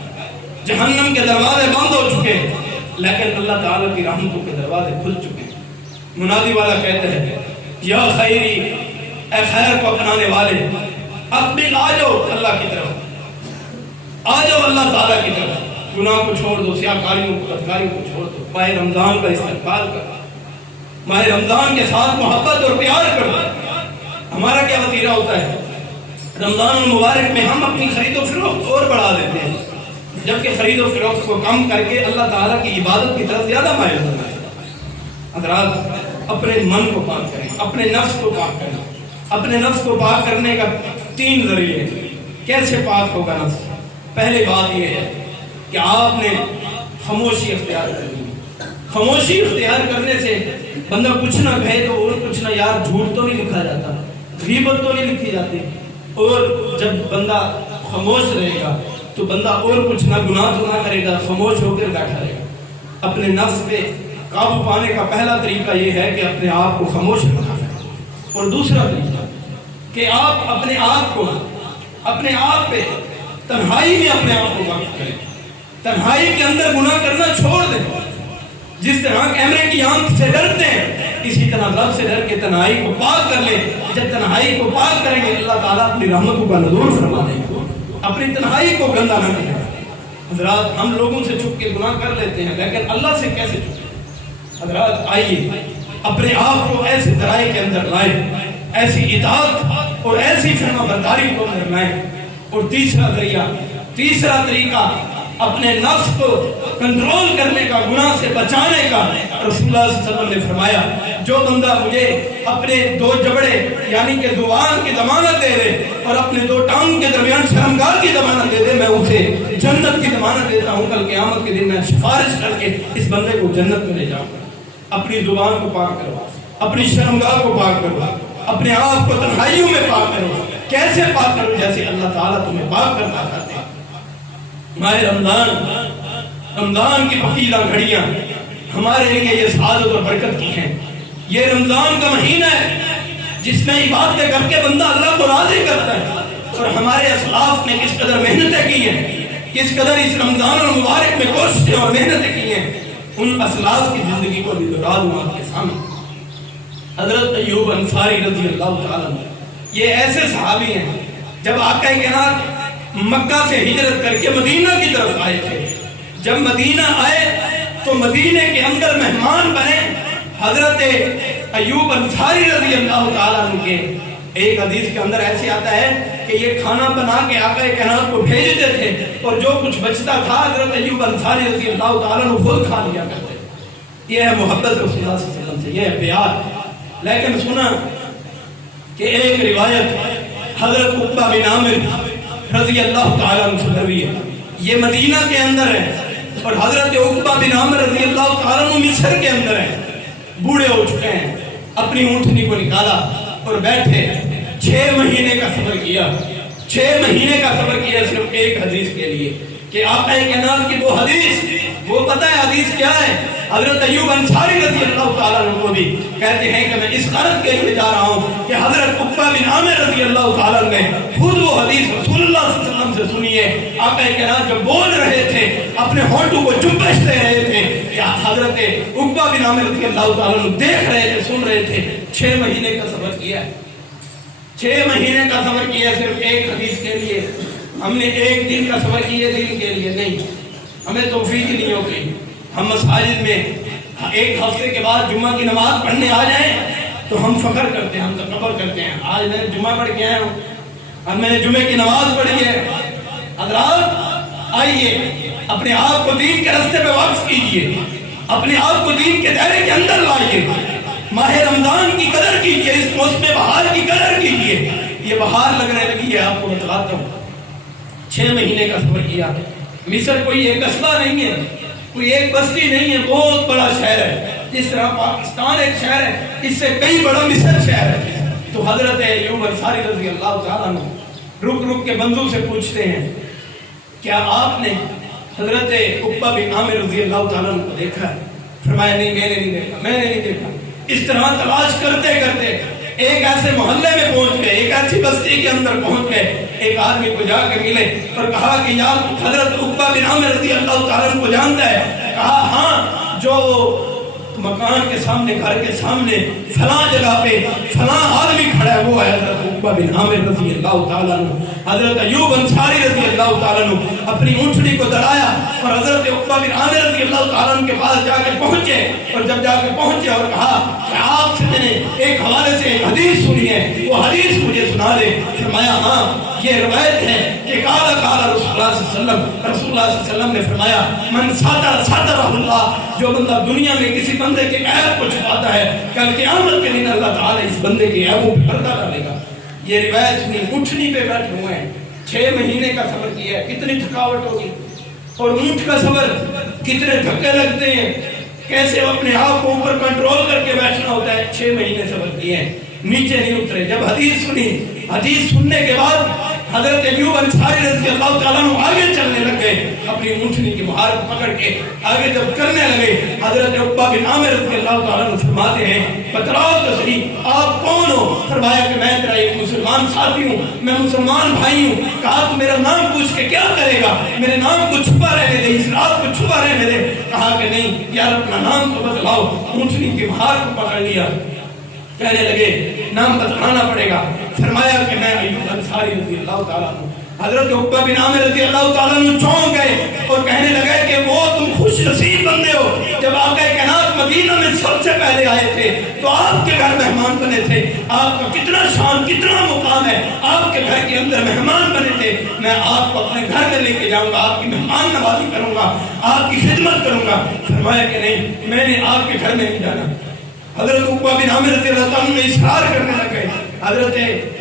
جہنم کے دروازے بند ہو چکے ہیں، لیکن اللہ تعالیٰ کی رحمتوں کے دروازے کھل چکے ہیں. منادی والا کہتے ہیں یا خیری، اے خیر کو اپنانے والے، اقبل، آ جاؤ اللہ کی طرف، آ جاؤ اللہ تعالیٰ کی طرف، گناہ کو چھوڑ دو، سیاکاریوں کو بدکاریوں کو چھوڑ دو، ماہ رمضان کا استقبال کرو، ماہ رمضان کے ساتھ محبت اور پیار کرو۔ ہمارا کیا وتیرہ ہوتا ہے؟ رمضان المبارک میں ہم اپنی خرید و فروخت اور بڑھا دیتے ہیں، جبکہ خرید و فروخت کو کم کر کے اللہ تعالیٰ کی عبادت کی طرف زیادہ مائل ہونا ہے۔ حضرات اپنے من کو پاک کریں، اپنے نفس کو پاک کریں۔ اپنے نفس کو پاک کرنے کا 3 ذریعے ہیں۔ کیسے پاک ہوگا نفس؟ پہلی بات یہ ہے کہ آپ نے خاموشی اختیار کرنی ہے۔ خاموشی اختیار کرنے سے بندہ کچھ نہ کہے تو اور کچھ نہ، یار جھوٹ تو نہیں لکھا جاتا، غیبت تو نہیں لکھی جاتی، اور جب بندہ خاموش رہے گا تو بندہ اور کچھ نہ، گناہ تو نہ کرے گا، خاموش ہو کر بیٹھا رہے گا۔ اپنے نفس پہ قابو پانے کا پہلا طریقہ یہ ہے کہ اپنے آپ کو خاموش رکھنا ہے، اور دوسرا طریقہ کہ آپ اپنے آپ پہ تنہائی میں اپنے آپ کو وقت کریں، تنہائی کے اندر گناہ کرنا چھوڑ دیں۔ جس طرح کیمرے کی آنکھ سے ڈرتے ہیں، اسی طرح رب سے ڈر کے تنہائی کو پاک کر لیں۔ جب تنہائی کو پاک کریں گے اللہ تعالیٰ اپنی رحمتوں کا نزول فرما دیں گے۔ اپنی تنہائی کو گندا نہ کریں۔ حضرات ہم لوگوں سے چھپ کے گناہ کر لیتے ہیں، لیکن اللہ سے کیسے چھپیں؟ حضرات آئیے اپنے آپ کو ایسے ذرائع کے اندر لائیں، ایسی اطاعت اور ایسی فرما برداری کو اندر لائیں۔ اور تیسرا طریقہ اپنے نفس کو کنٹرول کرنے کا، گناہ سے بچانے کا۔ رسول اللہ صلی اللہ علیہ وسلم نے فرمایا جو بندہ مجھے اپنے 2 جبڑے یعنی کہ زبان کی ضمانت دے دے اور اپنے 2 ٹانگ کے درمیان شرمگاہ کی ضمانت دے دے، میں اسے جنت کی ضمانت دیتا ہوں۔ کل قیامت کے دن میں سفارش کر کے اس بندے کو جنت میں لے جاؤں گا۔ اپنی زبان کو پاک کرو، اپنی شرمگاہ کو پاک کرو، اپنے آپ کو تنہائیوں میں پاک کرو۔ کیسے پاک کرو؟ جیسے اللہ تعالیٰ تمہیں پاک کرنا چاہتے ہیں۔ ماہ رمضان کی پکیزہ گھڑیاں ہمارے لیے یہ سعادت اور برکت کی ہیں۔ یہ رمضان کا مہینہ ہے جس میں عبادتیں کر کے بندہ اللہ کو راضی کرتا ہے، اور ہمارے اسلاف نے کس قدر محنتیں کی ہیں، کس قدر اس رمضان المبارک میں کوششیں اور محنتیں کی ہیں، ان اسلاف کی زندگی کو بھی دہرا دوں آپ کے سامنے۔ حضرت ایوب انصاری رضی اللہ تعالیٰ عنہ یہ ایسے صحابی ہیں، جب آقا کائنات مکہ سے ہجرت کر کے مدینہ کی طرف آئے تھے، جب مدینہ آئے تو مدینہ کے اندر مہمان بنے حضرت ایوب انصاری رضی اللہ تعالیٰ عنہ کے۔ ایک حدیث کے اندر ایسے آتا ہے کہ یہ کھانا بنا کے آقا کائنات کو بھیجتے تھے، اور جو کچھ بچتا تھا حضرت ایوب انصاری رضی اللہ تعالیٰ عنہ خود کھا لیا کرتے۔ یہ ہے محبت رسول اللہ صلی اللہ علیہ وسلم سے، یہ ہے پیار۔ لیکن سنا کہ ایک روایت حضرت عقبہ بن عامر رضی اللہ تعالیٰ عنہ سے مروی ہے، یہ مدینہ کے اندر ہے، اور حضرت عقبہ بن عامر رضی اللہ تعالیٰ عنہ مصر کے اندر ہے، بوڑھے ہو چکے ہیں۔ اپنی اونٹنی کو نکالا اور بیٹھے 6 مہینے کا صبر کیا، 6 مہینے کا صبر کیا صرف ایک حدیث کے لیے کہ آقا کائنات کی وہ حدیث، وہ پتہ ہے حدیث کیا ہے؟ حضرت ایوب انصاری رضی اللہ تعالیٰ عنہ کو بھی کہتے ہیں کہ میں اس غرض کے لیے جا رہا ہوں کہ حضرت عقبہ بن عامر رضی اللہ تعالیٰ عنہ نے خود وہ حدیث رسول اللہ صلی اللہ علیہ وسلم سے سنی ہے۔ آقا کائنات جب بول رہے تھے اپنے ہونٹوں کو جنبش دے رہے تھے کہ حضرت عقبہ بن عامر رضی اللہ تعالیٰ عنہ دیکھ رہے تھے، سن رہے تھے۔ 6 مہینے کا صبر کیا ہے، 6 مہینے کا صبر کیا صرف ایک حدیث کے لیے۔ ہم نے ایک دن کا صبر کیا دن کے لیے نہیں، ہمیں توفیق نہیں ہو گئی۔ ہم مساجد میں ایک ہفتے کے بعد جمعہ کی نماز پڑھنے آ جائیں تو ہم فخر کرتے ہیں، ہم تکبر کرتے ہیں، آج میں نے جمعہ پڑھ کے آیا ہوں، اب میں نے جمعے کی نماز پڑھی ہے۔ حضرات آئیے اپنے آپ کو دین کے راستے پہ واپس کیجئے، اپنے آپ کو دین کے دائرے کے اندر لائیے، ماہ رمضان کی قدر کیجئے، اس موسم بہار کی قدر کیجئے۔ یہ بہار لگنے لگی ہے، آپ کو بتلاتا ہوں۔ 6 مہینے کا صبر کیا۔ مصر کوئی ایک قصبہ نہیں ہے، کوئی ایک بستی نہیں ہے، بہت بڑا شہر ہے۔ جس طرح پاکستان ایک شہر ہے، اس سے کئی بڑا مصر شہر ہے۔ تو حضرت ایوب انصاری رضی اللہ تعالیٰ عنہ رک رک کے بندوں سے پوچھتے ہیں کیا آپ نے حضرت عقبہ بن عامر رضی اللہ تعالیٰ عنہ کو دیکھا؟ فرمایا نہیں، میں نے نہیں دیکھا، میں نے نہیں دیکھا۔ اس طرح تلاش کرتے کرتے ایک ایسے محلے میں پہنچ گئے، ایک ایسی بستی کے اندر پہنچ گئے۔ ایک آدمی کو جا کے ملے اور کہا کہ یا حضرت عقبہ بن عامر رضی اللہ تعالیٰ عنہ کو جانتا ہے؟ کہا ہاں، جو مکان کے سامنے، گھر کے سامنے فلاں جگہ پہ فلاں آدمی کھڑا ہے وہ ہے حضرت عقبہ بن عامر رضی اللہ تعالیٰ عنہ، حضرت ایوب انصاری رضی اللہ تعالیٰ عنہ اپنی اونٹنی کو دڑایا اور حضرت عقبہ بن عامر رضی اللہ تعالیٰ عنہ کے پاس جا کے پہنچے، اور جب جا کے پہنچے اور کہا کہ آپ سے میں نے ایک حوالے سے ایک حدیث سنی ہے، وہ حدیث مجھے سنا دے۔ فرمایا ہاں یہ روایت ہے کہ قال رسول اللہ صلی اللہ علیہ وسلم، رسول اللہ صلی اللہ علیہ وسلم نے فرمایا من ساتر ساترہ اللہ، جو بندہ دنیا میں کسی بندے کے عیب کو چھپاتا ہے، کل قیامت کے دن اللہ تعالیٰ اس بندے کے عیبوں پہ پردہ ڈالے گا۔ یہ روایت سنی، اونٹنی پہ بیٹھے ہوئے ہیں، 6 مہینے کا سفر کیا ہے، کتنی تھکاوٹ ہوگی، اور اونٹ کا سفر کتنے دھکے لگتے ہیں، کیسے اپنے آپ کو اوپر کنٹرول کر کے بیٹھنا ہوتا ہے۔ 6 مہینے سفر کیے ہیں، نیچے نہیں اترے۔ جب حدیث سنی، حدیث سننے کے بعد حضرت ایوب انصاری رضی اللہ تعالیٰ عنہ آگے چلنے لگ گئے، اپنی اونٹنی کی مہارت پکڑ کے آگے جب کرنے لگے، حضرت عقبہ بن عامر رضی اللہ تعالیٰ عنہ فرماتے ہیں بتلاؤ تو صحیح آپ کون ہو؟ فرمایا کہ میں تیرا ایک مسلمان ساتھی ہوں، میں مسلمان بھائی ہوں۔ کہا تو میرا نام پوچھ کے کیا کرے گا، میرے نام کو چھپا رہنے دے، اس رات کو چھپا رہنے دے۔ کہا کہ نہیں یار اپنا نام تو بتلاؤ۔ اونٹنی کی مہار کو پکڑ لیا، کہنے لگے نام بتلانا پڑے گا۔ فرمایا کہ میں ایوب انصاری رضی اللہ تعالیٰ عنہ۔ حضرت عقبہ بن عامر رضی اللہ تعالیٰ عنہ چونک گئے اور کہنے لگے کہ وہ تم خوش نصیب بندے ہو، جب آقا کائنات مدینہ میں سب سے پہلے آئے تھے تو آپ کے گھر مہمان بنے تھے، آپ کا کتنا شان کتنا مقام ہے، آپ کے گھر کے اندر مہمان بنے تھے، میں آپ کو اپنے گھر میں لے کے جاؤں گا، آپ کی مہمان نوازی کروں گا، آپ کی خدمت کروں گا۔ فرمایا کہ نہیں میں نے آپ کے گھر میں نہیں جانا۔ حضرت عقبہ بن عامر رضی اللہ تعالیٰ عنہ اصرار کرنے لگے، حضرت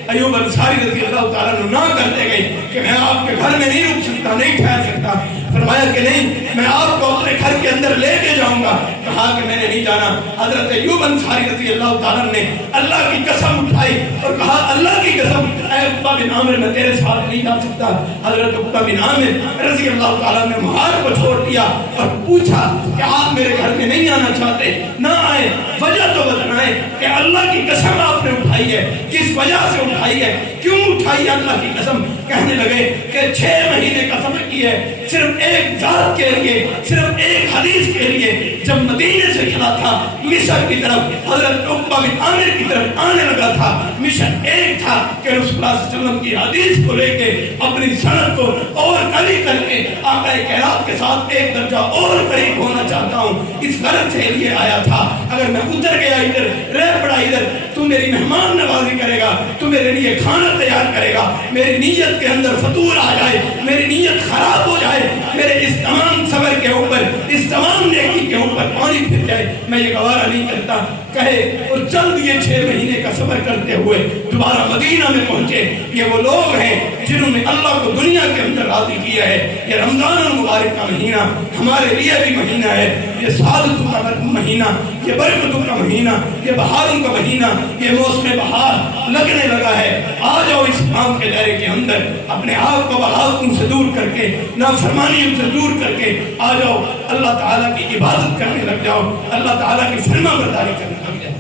ایوب انصاری رضی اللہ تعالیٰ عنہ نہ کرتے گئے کہ میں آپ کے گھر میں نہیں رک سکتا، نہیں ٹھہر سکتا۔ فرمایا کہ نہیں میں آپ کو اپنے گھر کے اندر لے کے جاؤں گا۔ کہا کہ میں نے نہیں جانا۔ حضرت ایوب انصاری رضی اللہ تعالیٰ عنہ نے اللہ کی قسم اٹھائی اور کہا اللہ کی قسم اے عقبہ بن عامر میں تیرے ساتھ نہیں جا سکتا۔ حضرت عقبہ بن عامر رضی اللہ تعالیٰ نے مہار کو چھوڑ دیا اور پوچھا کہ آپ میرے گھر میں نہیں آنا چاہتے، نہ آئے، وجہ تو بتائیں کہ اللہ کی قسم آپ نے اٹھائی ہے، کس وجہ سے اٹھائی ہے، کیوں اٹھائی ہے اللہ کی قسم؟ کہنے لگے کہ 6 مہینے کا سفر کی ہے، صرف ایک ذات کے لیے، صرف ایک حدیث کے لیے۔ جب مدینے سے چلا تھا مصر کی طرف، حضرت عقبہ بن عامر کی طرف آنے لگا تھا، مشن ایک تھا کہ رسول اللہ صلی اللہ علیہ وسلم کی حدیث کو لے کے اپنی سند کو اور قریب کر کے آقا کائنات کے ساتھ ایک درجہ اور قریب ہونا چاہتا ہوں، اس غرض سے لیے آیا تھا۔ اگر میں اتر گیا ادھر، رہ پڑا ادھر، تو میری مہمان نوازی کرے گا، تو میرے لیے کھانا تیار کرے گا، میری نیت کے اندر فتور آ جائے، میری نیت خراب ہو جائے، میرے اس تمام صبر کے اوپر، اس تمام نیکی کے اوپر پانی پھر جائے، میں یہ گوارہ نہیں کرتا۔ کہے اور جلد یہ 6 مہینے کا سفر کرتے ہوئے دوبارہ مدینہ میں پہنچے۔ یہ وہ لوگ ہیں جنہوں نے اللہ کو دنیا کے اندر راضی کیا ہے۔ یہ رمضان المبارک کا مہینہ ہمارے لیے بھی مہینہ ہے، یہ سعادتوں کا مہینہ، یہ برکتوں کا مہینہ، یہ بہاروں کا مہینہ، یہ موسم بہار لگنے لگا ہے۔ آ جاؤ اس کام کے دائرے کے اندر، اپنے آپ کو بغاوتوں سے دور کر کے، نافرمانیوں سے دور کر کے آ جاؤ، اللہ تعالیٰ کی عبادت کرنے لگ جاؤ، اللہ تعالیٰ کی فرما برداری کرنے لگ جاؤ۔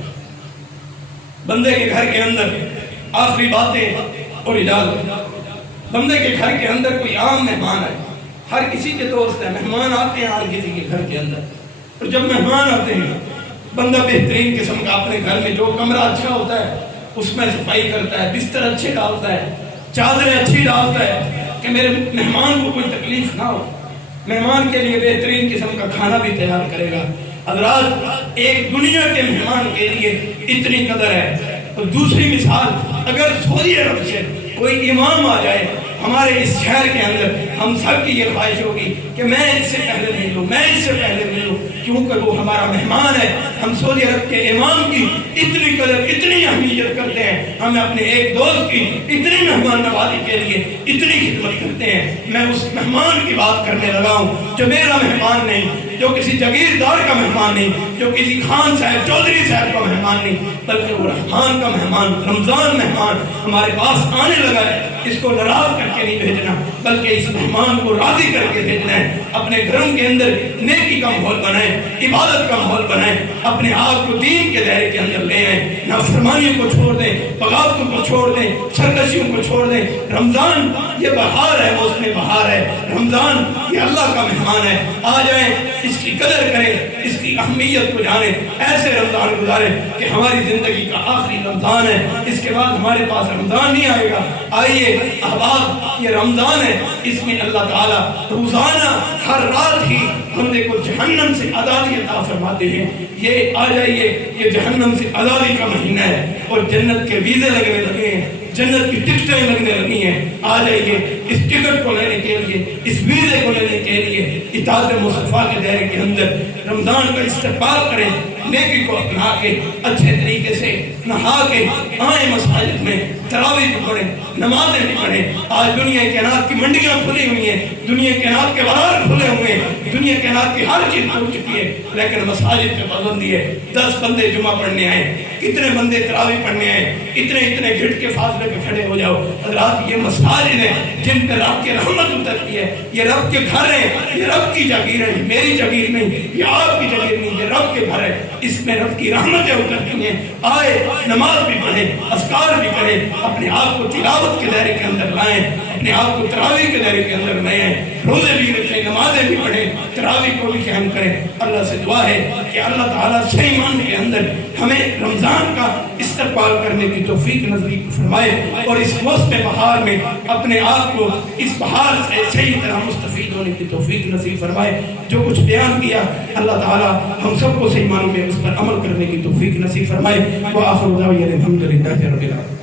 بندے کے گھر کے اندر آخری باتیں اور اجازت۔ بندے کے گھر کے اندر کوئی عام مہمان ہے، ہر کسی کے دوست ہے، مہمان آتے ہیں ہر کسی کے گھر کے اندر، اور جب مہمان آتے ہیں بندہ بہترین قسم کا اپنے گھر میں جو کمرہ اچھا ہوتا ہے اس میں صفائی کرتا ہے، بستر اچھے ڈالتا ہے، چادریں اچھی ڈالتا ہے کہ میرے مہمان کو کوئی تکلیف نہ ہو، مہمان کے لیے بہترین قسم کا کھانا بھی تیار کرے گا۔ حضرات ایک دنیا کے مہمان کے لیے اتنی قدر ہے۔ اور دوسری مثال، اگر سعودی عرب سے کوئی امام آ جائے ہمارے اس شہر کے اندر، ہم سب کی یہ خواہش ہوگی کہ میں اس سے پہلے مل لوں، میں اس سے پہلے مل لوں، کیونکہ وہ ہمارا مہمان ہے۔ ہم سعودی عرب کے امام کی اتنی قدر، اتنی اہمیت کرتے ہیں، ہم اپنے ایک دوست کی اتنی مہمان نوازی کے لیے اتنی خدمت کرتے ہیں۔ میں اس مہمان کی بات کرنے لگا ہوں جو میرا مہمان نہیں، جو کسی جاگیردار کا مہمان نہیں، جو کسی خان صاحب چودھری صاحب کا مہمان نہیں، بلکہ وہ رحمان کا مہمان، رمضان مہمان ہمارے پاس آنے لگا ہے۔ اس کو ناراض کر کے نہیں بھیجنا، بلکہ اس مہمان کو راضی کر کے بھیجنا ہے۔ اپنے گھروں کے اندر نیکی کا ماحول بنائیں، عبادت کا ماحول بنائیں، اپنے آپ کو دین کے دائرے کے اندر لے آئیں، نافرمانیوں کو چھوڑ دیں، بغاوتوں کو چھوڑ دیں، سرکشیوں کو چھوڑ دیں۔ رمضان یہ بہار ہے، موسم بہار ہے، رمضان یہ اللہ کا مہمان ہے۔ آ جائیں اس کی قدر کریں، اس کی اہمیت کو جانیں، ایسے رمضان گزاریں کہ ہماری زندگی کا آخری رمضان ہے، اس کے بعد ہمارے پاس رمضان نہیں آئے گا۔ آئیے احباب، یہ رمضان ہے، اس میں اللہ تعالیٰ روزانہ ہر رات ہی بندے کو جہنم سے آزادی عطا فرماتے ہیں۔ یہ آ جائیے، یہ جہنم سے آزادی کا مہینہ ہے اور جنت کے ویزے لگنے لگے ہیں، جنت کی ٹکٹیں لگنے لگی ہیں۔ آ جائیے اس ٹکٹ کو لینے کے لیے، اس ویزے کو لینے کے لیے اطاعت مصطفیٰ کے دائرے کے اندر رمضان کا استقبال کریں، نیکی کو اپنا کے اچھے طریقے سے نہا کے آئیں مساجد میں، تراویح بھی پڑھیں، نمازیں بھی پڑھیں۔ آج دنیا کائنات کی منڈیاں کھلی ہوئی ہیں، دنیا کائنات کے بازار کھلے ہوئے ہیں، دنیا کائنات کی ہر چیز کھل چکی ہے، لیکن مساجد پہ پابندی ہے۔ 10 بندے جمعہ پڑھنے آئے، کتنے بندے تراویح پڑھنے آئے، اتنے گھٹ کے فاصلے پہ کھڑے ہو جاؤ۔ حضرات، یہ مساجد ہیں جن پہ رب کی رحمت اترتی ہے، یہ رب کے گھر ہیں، یہ رب کی جاگیر ہے، میری جاگیر نہیں، یہ آپ کی جاگیر نہیں، یہ رب کے گھر ہے، اس میں رب کی رحمتیں اترتی ہیں۔ آئے نماز بھی پڑھیں، اذکار بھی کریں، اپنے آپ کو تلاوت کے دائرے کے اندر لائیں، اپنے آپ کو تراویح کے دائرے کے اندر لائیں، روزے بھی رکھیں، نمازیں بھی پڑھیں، تراویح کو بھی قائم کریں۔ اللہ سے دعا ہے کہ اللہ تعالیٰ صحیح معنی کے اندر ہمیں رمضان کا استقبال کرنے کی توفیق نصیب فرمائے اور اس موسم بہار میں اپنے آپ کو اس بہار سے صحیح طرح مستفید ہونے کی توفیق نصیب فرمائے۔ جو کچھ بیان کیا اللہ تعالیٰ ہم سب کو صحیح معنی میں اس پر عمل کرنے کی توفیق نصیب فرمائے۔ وآخر دعوانا الحمد للہ رب العالمین۔